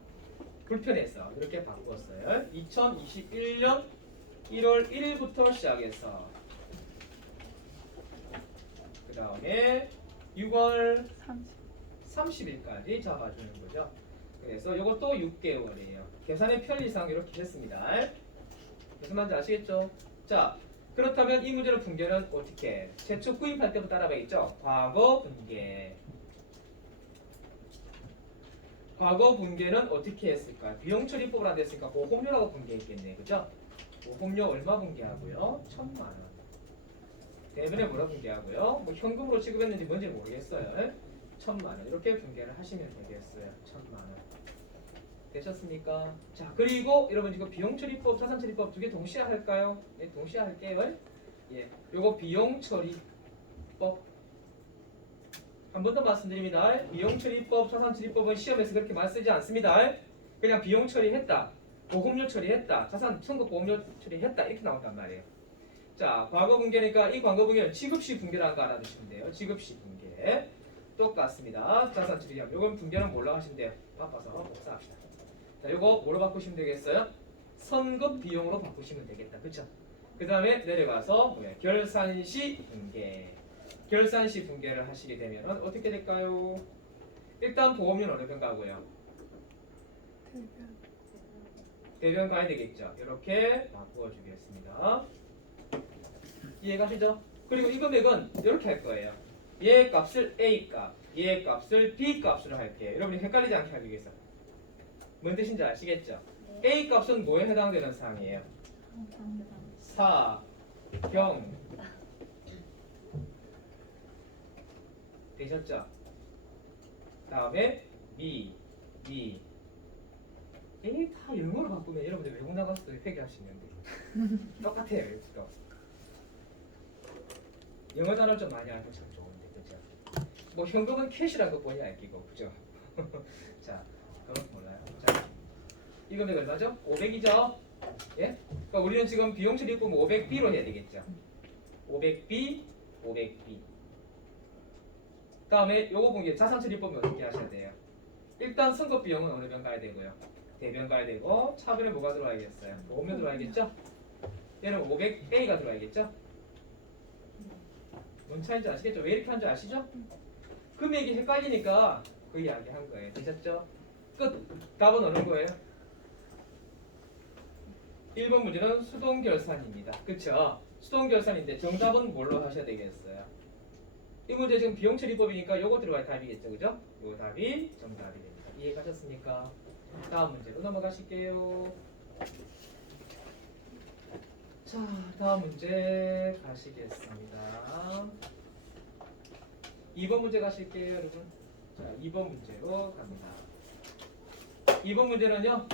불편해서 이렇게 바꿨어요. 2021년 1월 1일부터 시작해서 그 다음에 6월 30일까지 잡아주는 거죠. 그래서 이것도 6개월이에요. 계산의 편리상 이렇게 했습니다. 무슨 말인지 아시겠죠? 자, 그렇다면 이 문제의 분계는 어떻게? 최초 구입할 때부터 따라가겠죠? 과거 분계. 과거 분계는 어떻게 했을까요? 비용 처리법을 안 됐으니까 보험료라고 분계했겠네, 그죠? 보험료 얼마 분계하고요? 1,000만 원. 대면에 뭐라 분계하고요? 뭐 현금으로 지급했는지 뭔지 모르겠어요. 1,000만 원 이렇게 분계를 하시면 되겠어요. 1,000만 원. 되셨습니까? 자, 그리고 여러분 지금 비용 처리법, 자산 처리법 두 개 동시에 할까요? 네, 동시에 할게요. 예, 요거 비용 처리법. 한 번 더 말씀드립니다. 비용 처리법, 자산 처리법은 시험에서 그렇게 많이 쓰지 않습니다. 그냥 비용 처리했다, 보험료 처리했다, 자산 청구 보험료 처리했다 이렇게 나온단 말이에요. 자, 과거 분계니까 이 과거 분계는 지급시 분계라는 거 알아두시면 돼요. 지급시 분계 똑같습니다. 자산 처리하면 요건 분계는 뭘로 하시면 돼요? 바꿔서 복사합시다. 자, 요거 뭐로 바꾸시면 되겠어요? 선급 비용으로 바꾸시면 되겠다. 그쵸? 그 다음에 내려가서 뭐야? 결산시 분계. 결산시 분계를 하시게 되면 어떻게 될까요? 일단 보험료는 어느 편 가고요? 대변 가야 되겠죠. 이렇게 바꾸어 주겠습니다. 이해가시죠? 그리고 이 금액은 이렇게 할 거예요. 얘 값을 A 값, 얘 값을 B 값으로 할게요. 여러분이 헷갈리지 않게 하기 위해서. 뭔 뜻인지 아시겠죠? A 값은 뭐에 해당되는 사항이에요? 사, 경. 되셨죠? 다음에 미. 이 다 영어로 바꾸면 여러분들 외국 나가서 회개하시는데 똑같아요. 이거. 영어 단어 좀 많이 알고 참 좋은데, 그죠? 뭐 현금은 캐시라는 거 본의 알기고, 그죠? 자, 그건 몰라요. 자, 이 금액 얼마죠? 500이죠? 예? 그러니까 우리는 지금 비용 처리 보면 500B로 해야 되겠죠? 500B. 다음에 요거 분계 자산 처리 보면 어떻게 하셔야 돼요? 일단 선급 비용은 어느 변 가야 되고요? 대변 가야 되고 차변에 뭐가 들어와야겠어요? 보험료 들어와야겠죠? 얘는 500A가 들어와야겠죠? 뭔 차이인지 아시겠죠? 왜 이렇게 하는지 아시죠? 금액이 헷갈리니까 그 이야기 한 거예요. 되셨죠? 끝! 답은 어느 거예요? 1번 문제는 수동결산입니다. 그쵸? 수동결산인데 정답은 뭘로 하셔야 되겠어요? 이 문제 지금 비용 처리법이니까 요거 들어가야 답이겠죠, 그죠? 요 답이 정답이 됩니다. 이해가셨습니까? 다음 문제로 넘어가실게요. 자, 다음 문제 가시겠습니다. 2번 문제 가실게요, 여러분. 자, 2번 문제로 갑니다. 2번 문제는요.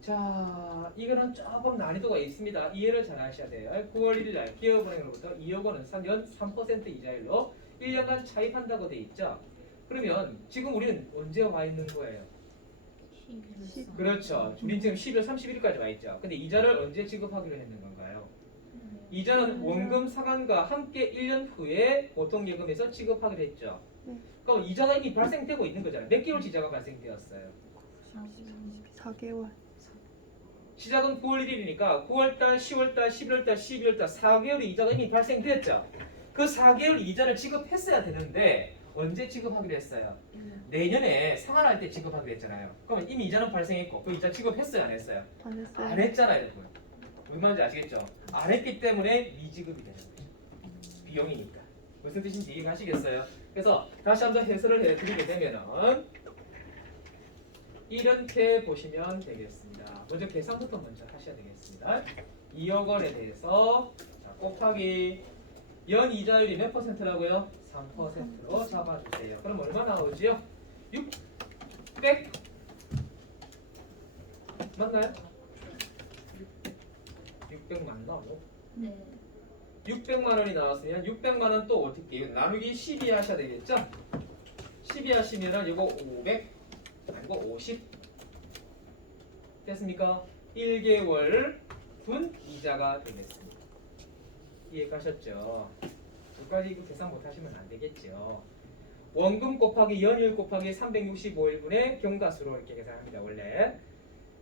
자, 이거는 조금 난이도가 있습니다. 이해를 잘 하셔야 돼요. 9월 1일 날 기업은행으로부터 2억 원은 연 3% 이자율로 1년간 차입한다고 돼 있죠. 그러면 지금 우리는 언제 와 있는 거예요? 그렇죠. 우린 지금 12월 31일까지 와 있죠. 근데 이자를 언제 지급하기로 했는 건가요? 이자는 원금 상환과 함께 1년 후에 보통예금에서 지급하기로 했죠. 그럼 이자가 이미 발생되고 있는 거잖아요. 몇 개월치 이자가 발생되었어요? 4개월. 시작은 9월 1일이니까 9월달, 10월달, 11월달, 12월달 4개월의 이자가 이미 발생되었죠. 그 4개월 이자를 지급했어야 되는데 언제 지급하기로 했어요? 내년에 상환할 때 지급하기로 했잖아요. 그러면 이미 이자는 발생했고 그 이자 지급했어요, 안 했어요? 안 했어요. 안 했잖아요, 여러분. 무슨 말인지 아시겠죠? 안 했기 때문에 미지급이 되는 거죠. 비용이니까. 무슨 뜻인지 이해가시겠어요? 그래서 다시 한번 해설을 해드리게 되면은 이렇게 보시면 되겠습니다. 먼저 계산부터 먼저 하셔야 되겠습니다. 2억 원에 대해서 자, 곱하기 연 이자율이 몇 %라고요? 3%로 잡아주세요. 그럼 얼마 나오지요? 600 맞나요? 600만 나오고 네. 600만 원이 나왔으면 600만 원 또 어떻게 이거 나누기 12 하셔야 되겠죠? 12 하시면은 이거 500 아니고 50 됐습니까? 1개월 분 이자가 되겠습니다. 이해가셨죠? 여기까지 이거 계산 못하시면 안 되겠죠. 원금 곱하기 연일 곱하기 365일분의 경과수로 이렇게 계산합니다. 원래.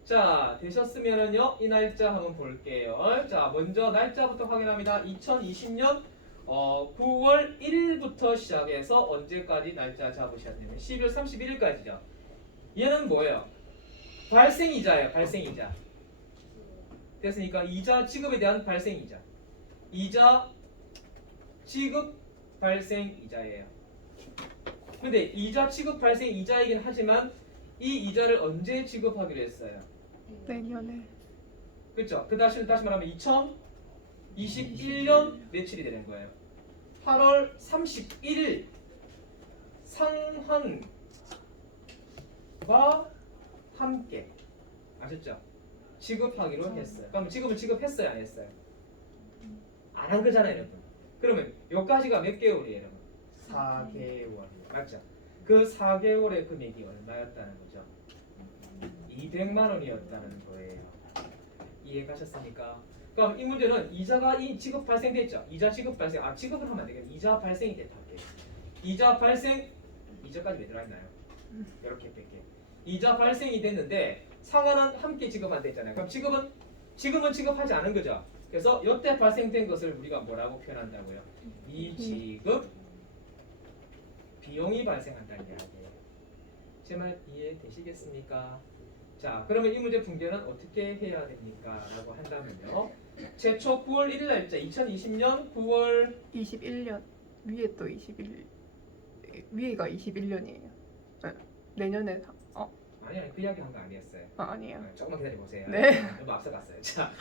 자, 되셨으면은요, 이 날짜 한번 볼게요. 자, 먼저 날짜부터 확인합니다. 2020년 9월 1일부터 시작해서 언제까지 날짜 잡으셔야 되냐면 12월 31일까지죠. 얘는 뭐예요? 발생이자예요. 발생이자. 됐으니까 이자 지급에 대한 발생이자. 이자 지급 발생이자예요. 근데 이자 지급 발생이자이긴 하지만 이 이자를 언제 지급하기로 했어요? 내년에. 그렇죠? 그 다시 말하면 2021년 며칠이 되는 거예요? 8월 31일 상환과 함께 아셨죠? 지급하기로 했어요. 그럼 지급은 지급했어요, 안 했어요? 안 한 거잖아요, 여러분. 그러면 여기까지가 몇 개월이에요, 여러분? 4개월. 맞죠? 그 4개월의 금액이 얼마였다는 거죠? 200만 원이었다는 거예요. 이해가셨습니까? 그럼 이 문제는 이자가 이 지급 발생됐죠? 이자 지급 발생. 지급을 하면 안 되겠네. 이자 발생이 됐다. 할게요. 이자 발생. 이자까지 왜 들어있나요? 이렇게 뺄게. 이자 발생이 됐는데 상환은 함께 지급 안 됐잖아요. 그럼 지금은 지급하지 않은 거죠. 그래서 이때 발생된 것을 우리가 뭐라고 표현한다고요? 미지급 비용이 발생한다는 이야기예요. 제 말 이해되시겠습니까? 자, 그러면 이 문제 분계는 어떻게 해야 됩니까? 라고 한다면요. 최초 9월 1일 날짜 2020년 9월 21년. 위에 또 21. 위에가 21년이에요. 내년에 아니 그 이야기 한 거 아니었어요. 아니에요. 조금만 기다려 보세요. 네. 너무 앞서갔어요. 자,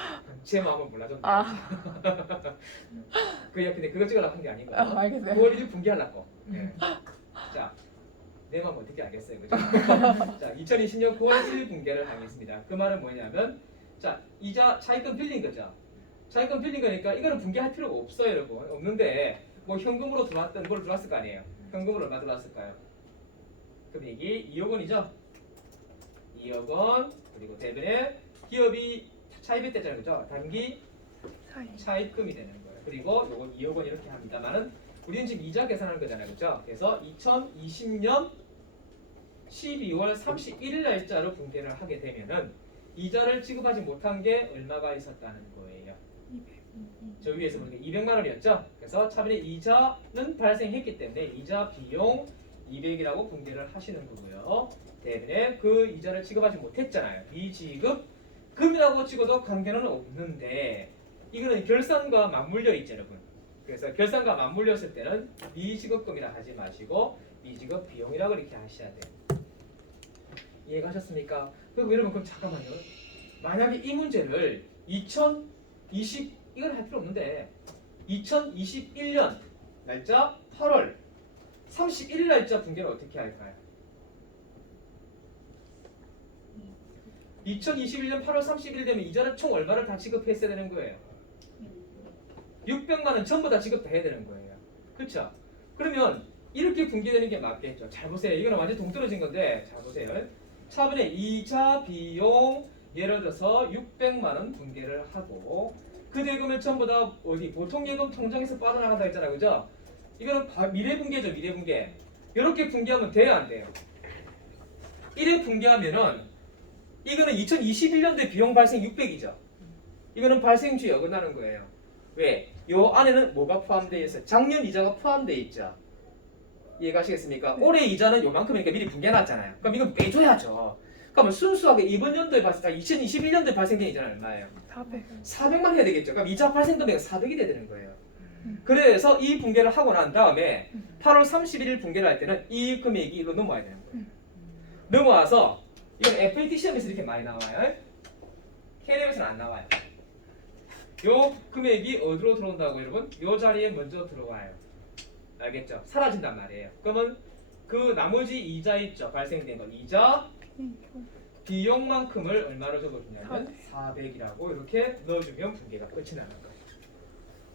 제 마음은 몰라줬네요. 그 이야기 근데 그거 찍으려고 한 게 아니고 알겠어요. 9월 1일 분기하려고. 네. 자, 내 마음 어떻게 알겠어요, 그죠? 자, 2020년 9월 1일 분기를 하겠습니다. 그 말은 뭐냐면, 자, 이자 차입금 빌린 거죠. 차입금 빌린 거니까 이거는 분기할 필요가 없어요, 여러분. 없는데 뭐 현금으로 들어왔던 걸 들어왔을 거 아니에요. 현금으로 얼마 들어왔을까요? 금액이 2억 원이죠. 2억 원 그리고 대변에 기업이 차입했다는 거죠. 단기 차입금이 되는 거예요. 그리고 요거 2억 원 이렇게 합니다만은 우리는 지금 이자 계산하는 거잖아요, 그렇죠? 그래서 2020년 12월 31일 날짜로 분계를 하게 되면은 이자를 지급하지 못한 게 얼마가 있었다는 거예요. 저 위에서 보니까 200만 원이었죠. 그래서 차분히 이자는 발생했기 때문에 이자 비용 200이라고 분계를 하시는 거고요. 대신에 그 이자를 지급하지 못했잖아요. 미지급 금이라고 찍어도 관계는 없는데 이거는 결산과 맞물려 있죠, 여러분. 그래서 결산과 맞물렸을 때는 미지급금이라 하지 마시고 미지급 비용이라고 이렇게 하셔야 돼요. 이해가셨습니까? 그리고 여러분 그럼 잠깐만요. 만약에 이 문제를 2020 이걸 할 필요 없는데 2021년 날짜 8월 31일 날짜 분계는 어떻게 할까요? 2021년 8월 30일 되면 이자를 총 얼마를 다 지급했어야 되는 거예요? 600만 원 전부 다 지급해야 되는 거예요. 그렇죠? 그러면 이렇게 분계되는 게 맞겠죠. 잘 보세요. 이거는 완전 동떨어진 건데 잘 보세요. 차분에 이자 비용 예를 들어서 600만 원 분계를 하고 그 대금을 전부 다 어디 보통예금 통장에서 빠져나간다 했잖아요. 그죠? 이거는 미래분계죠. 미래분계. 이렇게 분계하면 돼야 안 돼요? 이래 분계하면은 이거는 2021년도에 비용 발생 600이죠. 이거는 발생주에 어긋나는 거예요. 왜? 요 안에는 뭐가 포함되어 있어요? 작년 이자가 포함되어 있죠. 이해가시겠습니까? 올해 이자는 요만큼이니까 미리 분계해놨잖아요. 그럼 이건 빼줘야죠. 그러면 순수하게 이번 연도에 봤을 때 2021년도에 발생된 이자는 얼마예요? 400. 400만 해야 되겠죠. 그럼 이자 발생 금액은 400이 돼야 되는 거예요. 그래서 이 분계를 하고 난 다음에 8월 31일 분계를 할 때는 이 금액이 이로 넘어와야 되는 거예요. 넘어와서 이건 FAT 시험에서 이렇게 많이 나와요. K랩에서는 안 나와요. 요 금액이 어디로 들어온다고 여러분? 요 자리에 먼저 들어와요. 알겠죠? 사라진단 말이에요. 그러면 그 나머지 이자 있죠? 발생된 거 이자 비용만큼을 얼마로 적어주냐면 400이라고 이렇게 넣어주면 분계가 끝이 나는 거예요.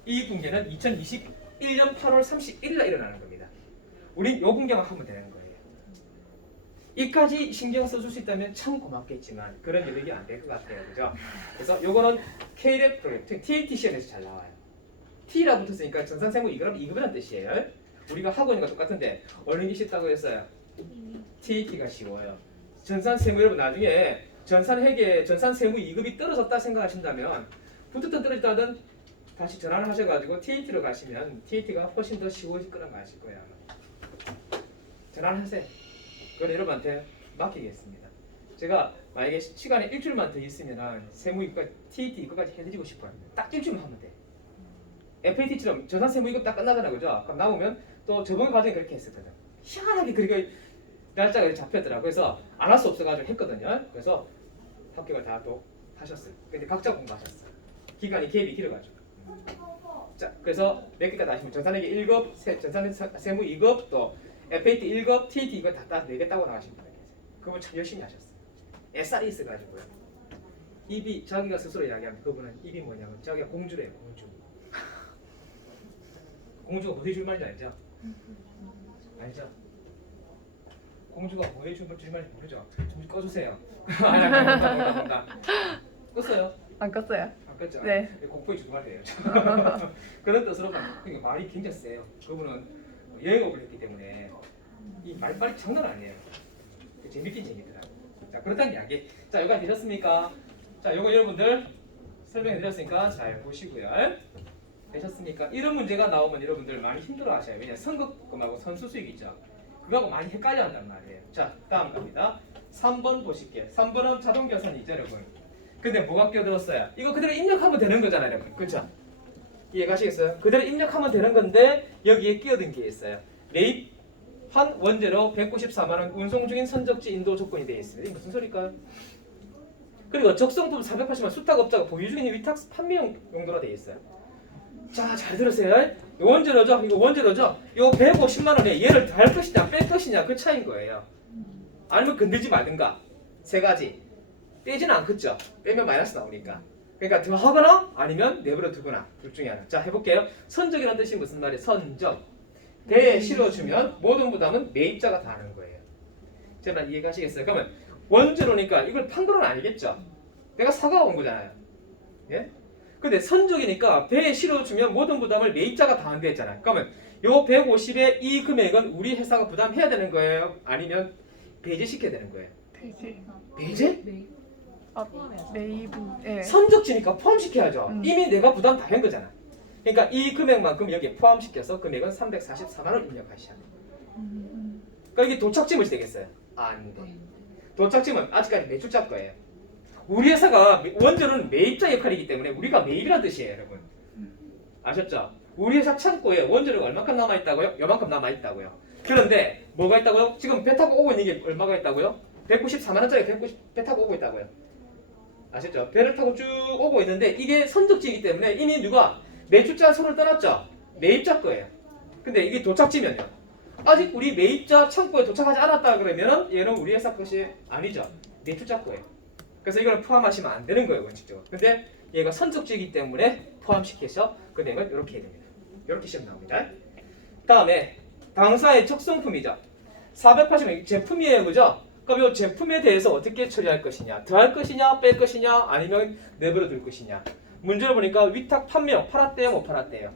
이 분계는 2021년 8월 31일 날 일어나는 겁니다. 우린 요 분계만 하면 되는 거예요. 이까지 신경 써줄 수 있다면 참 고맙겠지만 그런 여력이 안 될 것 같아요. 그죠? 그래서 요거는 K랩 프로젝트 TAT 시험에서 잘 나와요. T라 붙었으니까 전산세무 2급이라는 뜻이에요. 우리가 하고 있는 거 똑같은데 어느 게 쉽다고 했어요? TAT가 쉬워요. 전산세무 여러분 나중에 전산회계, 전산세무 2급이 떨어졌다 생각하신다면 붙었든 떨어졌든 다시 전환을 하셔가지고 TAT로 가시면 TAT가 훨씬 더 쉬워질 거란 거 아실 거예요. 전환하세요. 그건 여러분한테 맡기겠습니다. 제가 만약에 시간에 일주일만 더 있으면 세무 2급까지 TAT 2급까지 해드리고 싶어요. 딱 일주일만 하면 돼. FAT처럼 전산세무 2급 딱 끝나잖아, 그죠? 그럼 남으면 또 저번 과정에 그렇게 했었거든. 희한하게 그렇게 날짜가 이렇게 잡혔더라고. 그래서 안 할 수 없어가지고 했거든요. 그래서 합격을 다 또 하셨어요. 근데 각자 공부하셨어요. 기간이 갭이 길어가지고. 자, 그래서 몇 개까지 하시면 전산회계 1급, 전산세무 2급, 또 FAT 1급, TAT 이거 다 내겠다고 나가신 분들 계세요. 그분 참 열심히 하셨어요. SR이 있어가지고요. 입이 자기가 스스로 이야기하면 그분은 입이 뭐냐면 자기가 공주래요. 공주. 공주가 뭐 해줄 말인지 알죠? 알죠? 공주가 뭐 해줄 말인지 모르죠? 좀 꺼주세요. 아니, 뭔가. 껐어요? 안 껐어요. 안 껐죠? 네. 공포에 주목하세요. 그런 뜻으로 그러니까 말이 굉장히 세요. 그분은 여행업을 했기 때문에 이 말빨이 장난 아니에요. 재밌긴 재밌더라고요. 자, 그렇다는 이야기. 자, 여기까지 되셨습니까? 자, 요거 여러분들 설명해 드렸으니까 잘 보시고요. 되셨습니까? 이런 문제가 나오면 여러분들 많이 힘들어 하셔요. 왜냐 선급금하고 선수수익 있죠. 그거하고 많이 헷갈려 한단 말이에요. 자, 다음 갑니다. 3번 보실게요. 3번은 자동계산이죠, 여러분. 근데 뭐가 끼어들었어요? 이거 그대로 입력하면 되는 거잖아요, 여러분. 그렇죠? 이해가시겠어요? 그대로 입력하면 되는 건데 여기에 끼어든 게 있어요. 매입한 원재료 194만 원 운송 중인 선적지 인도 조건이 되어 있습니다. 이게 무슨 소리일까요? 그리고 적성품 480만 수탁업자가 보유 중인 위탁 판매용 용도로 되어 있어요. 자, 잘 들으세요. 이 원재료죠? 이거 원재료죠? 이거 150만 원에 얘를 달 것이냐 뺄 것이냐 그 차이인 거예요. 아니면 건들지 말든가. 세 가지. 떼지는 않겠죠? 빼면 마이너스 나오니까. 그러니까 더 하거나 아니면 내버려 두거나 둘 중에 하나. 자, 해볼게요. 선적이라는 뜻이 무슨 말이에요? 선적. 배에 실어주면 모든 부담은 매입자가 다 하는 거예요. 제가 이해가시겠어요? 그러면 원재료니까 이걸 판 거는 아니겠죠? 내가 사가 온 거잖아요. 예? 근데 선적이니까 배에 실어주면 모든 부담을 매입자가 다 한다 했잖아요. 그러면 요 150의 이 금액은 우리 회사가 부담해야 되는 거예요? 아니면 배제시켜야 되는 거예요? 배지. 배제? 아, 네이브. 예. 선적지니까 포함시켜야죠. 음. 이미 내가 부담 다 한 거잖아. 그러니까 이 금액만큼 여기에 포함시켜서 금액은 344만 원 입력하셔야 돼요. 그러니까 이게 도착지물이 되겠어요? 안 돼. 도착지물은 아직까지 매출자 거예요. 우리 회사가 원전은 매입자 역할이기 때문에 우리가 매입이라는 뜻이에요, 여러분. 아셨죠? 우리 회사 창고에 원재료가 얼마큼 남아있다고요? 요만큼 남아있다고요. 그런데 뭐가 있다고요? 지금 배 타고 오고 있는 게 얼마가 있다고요? 194만 원짜리 배 타고 오고 있다고요. 아셨죠? 배를 타고 쭉 오고 있는데 이게 선적지이기 때문에 이미 누가 매출자 손을 떠났죠? 매입자 거예요. 근데 이게 도착지면요. 아직 우리 매입자 창고에 도착하지 않았다 그러면 얘는 우리 회사 것이 아니죠. 매출자 거예요. 그래서 이걸 포함하시면 안 되는 거예요, 원칙적으로. 근데 얘가 선적지이기 때문에 포함시켜서 그 내용을 이렇게 해야 됩니다. 이렇게 시험 나옵니다. 다음에 당사의 적성품이죠. 480은 제품이에요, 그죠? 그럼 이 제품에 대해서 어떻게 처리할 것이냐? 더할 것이냐, 뺄 것이냐, 아니면 내버려 둘 것이냐? 문제를 보니까 위탁 판매용 팔았대요, 못 팔았대요?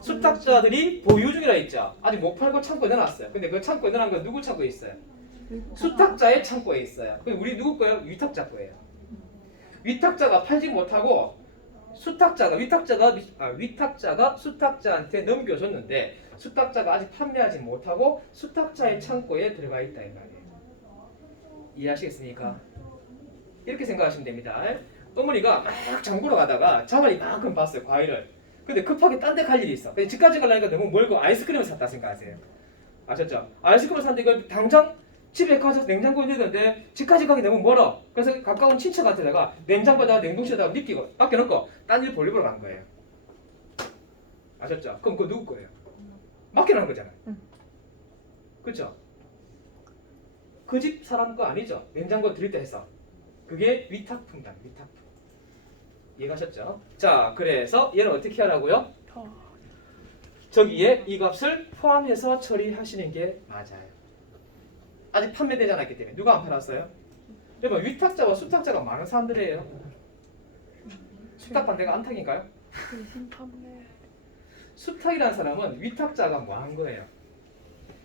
수탁자들이 보유 중이라 했죠. 아직 못 팔고 창고에 넣어놨어요. 근데 그 창고에 넣어놓은 건 누구 창고에 있어요? 수탁자의 창고에 있어요. 그럼 우리 누구 거예요? 위탁자 거예요. 위탁자가 팔지 못하고 위탁자가 수탁자한테 넘겨줬는데 수탁자가 아직 판매하지 못하고 수탁자의 창고에 들어가 있다 이 말이에요. 이해하시겠습니까? 이렇게 생각하시면 됩니다. 어머니가 막 장보러 가다가 장을 이만큼 봤어요, 과일을. 근데 급하게 딴 데 갈 일이 있어. 근데 집까지 가려니까 너무 멀고 아이스크림을 샀다 생각하세요. 아셨죠? 아이스크림을 샀는데 이걸 당장 집에 가서 냉장고에 넣는데 집까지 가기 너무 멀어. 그래서 가까운 친척한테다가 냉장고에다가 냉동실에다가 립기고 맡겨놓고 딴 일 볼일 보러 간 거예요. 아셨죠? 그럼 그거 누구 거예요? 맡겨놓은 거잖아요. 그렇죠? 그 집 사람 거 아니죠? 냉장고 드릴 때 해서. 그게 위탁품이다. 위탁품. 이해가셨죠? 자, 그래서 얘는 어떻게 하라고요? 저기에 이 값을 포함해서 처리하시는 게 맞아요. 아직 판매되지 않았기 때문에. 누가 안 팔았어요? 여러분 위탁자와 수탁자가 많은 사람들이에요. 수탁 반대가 안탁인가요? 수탁이라는 사람은 위탁자가 뭐 한 거예요?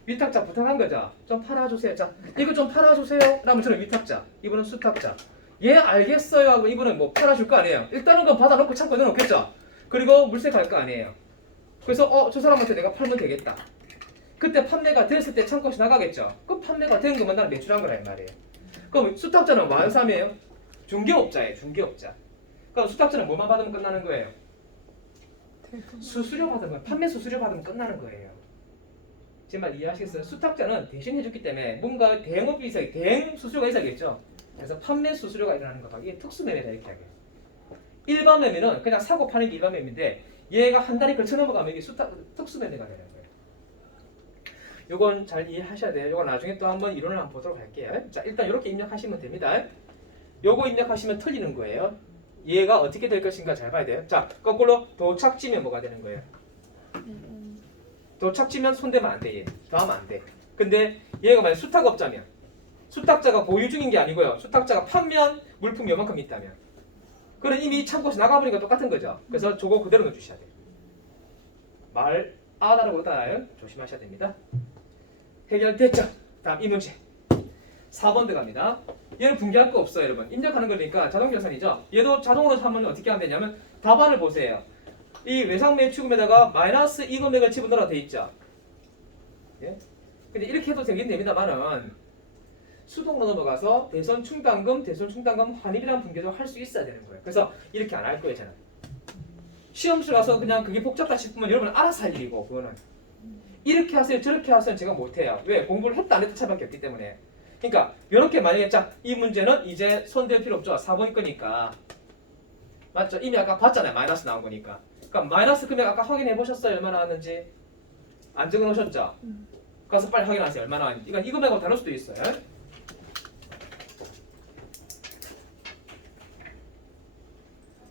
위탁자 부탁한 거죠. 좀 팔아주세요. 자, 이거 좀 팔아주세요. 라면 저는 위탁자, 이분은 수탁자. 예, 알겠어요 하고 이분은 뭐 팔아줄 거 아니에요. 일단은 그거 받아놓고 창고에 넣어놓겠죠. 그리고 물세 갈 거 아니에요. 그래서 저 사람한테 내가 팔면 되겠다. 그때 판매가 됐을 때 창고에서 나가겠죠. 그 판매가 된 것만 나는 매출한 거란 말이에요. 그럼 수탁자는 뭐하는 사람이에요? 중개업자예요. 중개업자. 그럼 수탁자는 뭐만 받으면 끝나는 거예요? 수수료 받으면, 판매 수수료 받으면 끝나는 거예요. 제 말 이해하시겠어요? 수탁자는 대신 해줬기 때문에 뭔가 대행업이 있어야, 대행 수수료가 있어야겠죠. 그래서 판매 수수료가 일어나는 거가 이게 특수매매다 이렇게 하게. 일반 매매는 그냥 사고 파는 게 일반 매매인데 얘가 한 달에 걸쳐 넘어가면 이게 특수매매가 되는 거예요. 요건 잘 이해하셔야 돼요. 요건 나중에 또 한번 이론을 한번 보도록 할게요. 자, 일단 이렇게 입력하시면 됩니다. 요거 입력하시면 틀리는 거예요. 얘가 어떻게 될 것인가 잘 봐야 돼요. 자, 거꾸로 도착지면 뭐가 되는 거예요? 도착지면 손대면 안 돼. 얘. 더하면 안 돼. 근데 얘가 만약 수탁업자면 수탁자가 보유 중인 게 아니고요. 수탁자가 판매한 물품이 요만큼 있다면 그럼 이미 창고에서 나가버리니까 똑같은 거죠. 그래서 저거 그대로 넣어주셔야 돼요. 말 아다라고 따라요. 조심하셔야 됩니다. 해결됐죠? 다음 이 문제 4번 들어갑니다. 얘는 분개할 거 없어요, 여러분. 입력하는 거니까 자동 계산이죠. 얘도 자동으로 하면 어떻게 하면 되냐면 답안을 보세요. 이 외상 매출금에다가 마이너스 이 금액을 집어넣으라 돼 있죠. 예? 근데 이렇게 해도 되긴 됩니다만은 수동으로 넘어가서 대손 충당금, 대손 충당금 환입이라는 분계도 할 수 있어야 되는 거예요. 그래서 이렇게 안 할 거예요, 저는. 시험실 가서 그냥 그게 복잡하다 싶으면 여러분 알아서 할 일이고 그거는 이렇게 하세요, 저렇게 하세요 제가 못해요. 왜? 공부를 했다 안 했다 차이밖에 없기 때문에. 그러니까 이렇게 만약에 자, 이 문제는 이제 손댈 필요 없죠. 4번 거니까. 맞죠? 이미 아까 봤잖아요. 마이너스 나온 거니까. 그러니까 마이너스 금액 아까 확인해 보셨어요? 얼마나 왔는지? 안 적어 놓으셨죠? 가서 빨리 확인하세요. 얼마나 왔는지. 이건 이 금액하고 다를 수도 있어요.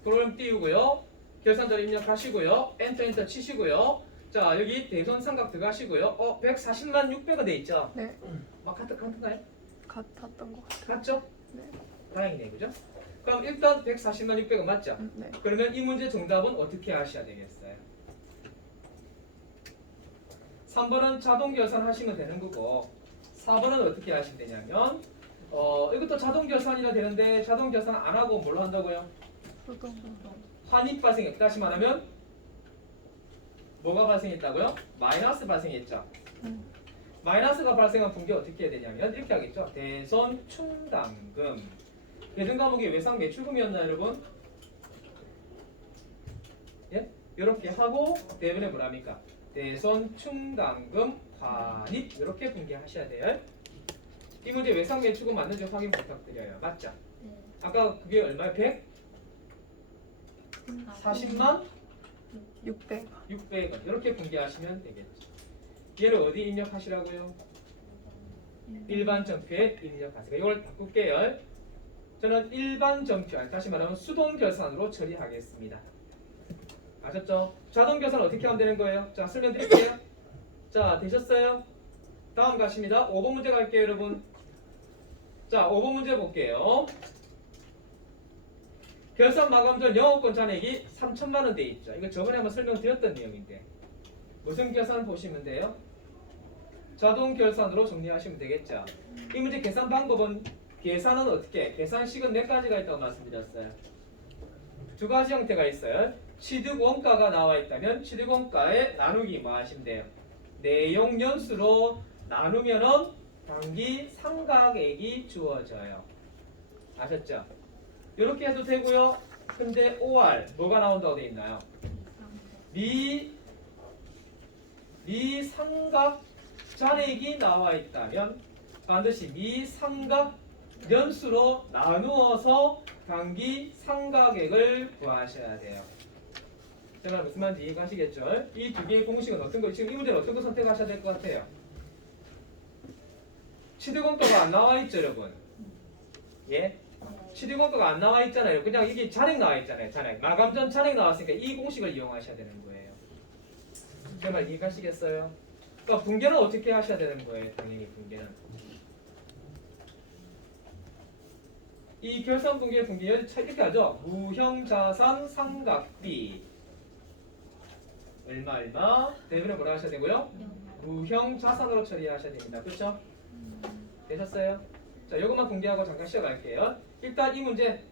프로그램 띄우고요. 결산자료 입력하시고요. 엔터 치시고요. 자, 여기 대손 삼각 들어가시고요. 140만 600원 돼 있죠? 네. 같은가요? 같았던 것 같아요. 같죠? 네. 다행이네, 그죠? 그럼 일단 140만 600원 맞죠? 네. 그러면 이 문제 정답은 어떻게 하셔야 되겠어요? 3번은 자동 계산하시면 되는 거고 4번은 어떻게 하시면 되냐면 이것도 자동 계산이라 되는데 자동 계산 안 하고 뭘로 한다고요? 환입 발생했다. 다시 말하면 뭐가 발생했다고요? 마이너스 발생했죠. 마이너스가 발생한 분계 어떻게 해야 되냐면 이렇게 하겠죠. 대손 충당금. 예전 과목이 외상 매출금이었나요, 여러분? 예? 이렇게 하고 대변에 뭐랍니까? 대손, 충당금, 환입 이렇게 분개하셔야 돼요. 이 문제 외상 매출금 맞는지 확인 부탁드려요. 맞죠? 네. 아까 그게 얼마야? 140만 600원. 600원 이렇게 분개하시면 되겠죠. 얘를 어디 입력하시라고요? 일반 점표에 입력하세요. 이걸 바꿀게요. 저는 일반 점표, 다시 말하면 수동 결산으로 처리하겠습니다. 아셨죠? 자동 결산 어떻게 하면 되는 거예요? 자, 설명드릴게요. 자, 되셨어요? 다음 가십니다. 5번 문제 갈게요, 여러분. 자, 5번 문제 볼게요. 결산 마감 전 영업권 잔액이 3천만 원 돼 있죠. 이거 저번에 한번 설명드렸던 내용인데 무슨 결산 보시면 돼요? 자동 결산으로 정리하시면 되겠죠. 이 문제 계산 방법은 계산은 어떻게? 계산식은 몇 가지가 있다고 말씀드렸어요. 두 가지 형태가 있어요. 취득 원가가 나와 있다면 취득 원가에 나누기 뭐 하시면 돼요? 내용 연수로 나누면은 당기 상각액이 주어져요. 아셨죠? 이렇게 해도 되고요. 근데 OR 뭐가 나온다고 되어 있나요? 미삼각 잔액이 나와 있다면 반드시 미삼각 연수로 나누어서 당기 상각액을 구하셔야 돼요. 제가 무슨 말인지 이해가시겠죠? 이 두 개의 공식은 어떤 거? 지금 이 문제는 어떤 거 선택하셔야 될 것 같아요? 취득원가가 안 나와 있죠, 여러분? 예? 취득원가가 안 나와 있잖아요. 그냥 이게 잔액 나와 있잖아요. 잔액. 마감 전 잔액 나왔으니까 이 공식을 이용하셔야 되는 거예요. 제 말 이해가시겠어요? 그러니까 분계는 어떻게 하셔야 되는 거예요? 당연히 분계는. 이 결산 분계 이렇게 하죠. 무형자산 상각비 얼마 대변에 뭐라 하셔야 되고요? 무형자산으로 처리하셔야 됩니다. 그렇죠? 되셨어요? 자, 이것만 공개하고 잠깐 쉬어갈게요. 일단 이 문제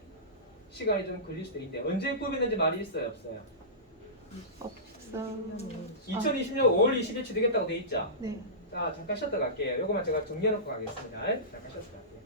시간이 좀 걸릴 수도 있는데 언제 꾸미는지 말이 있어요, 없어요? 없어. 2020년 5월 20일 취득했다고 돼 있죠? 네. 자, 잠깐 쉬었다 갈게요. 이것만 제가 정리해놓고 가겠습니다. 잠깐 쉬었다 갈게요.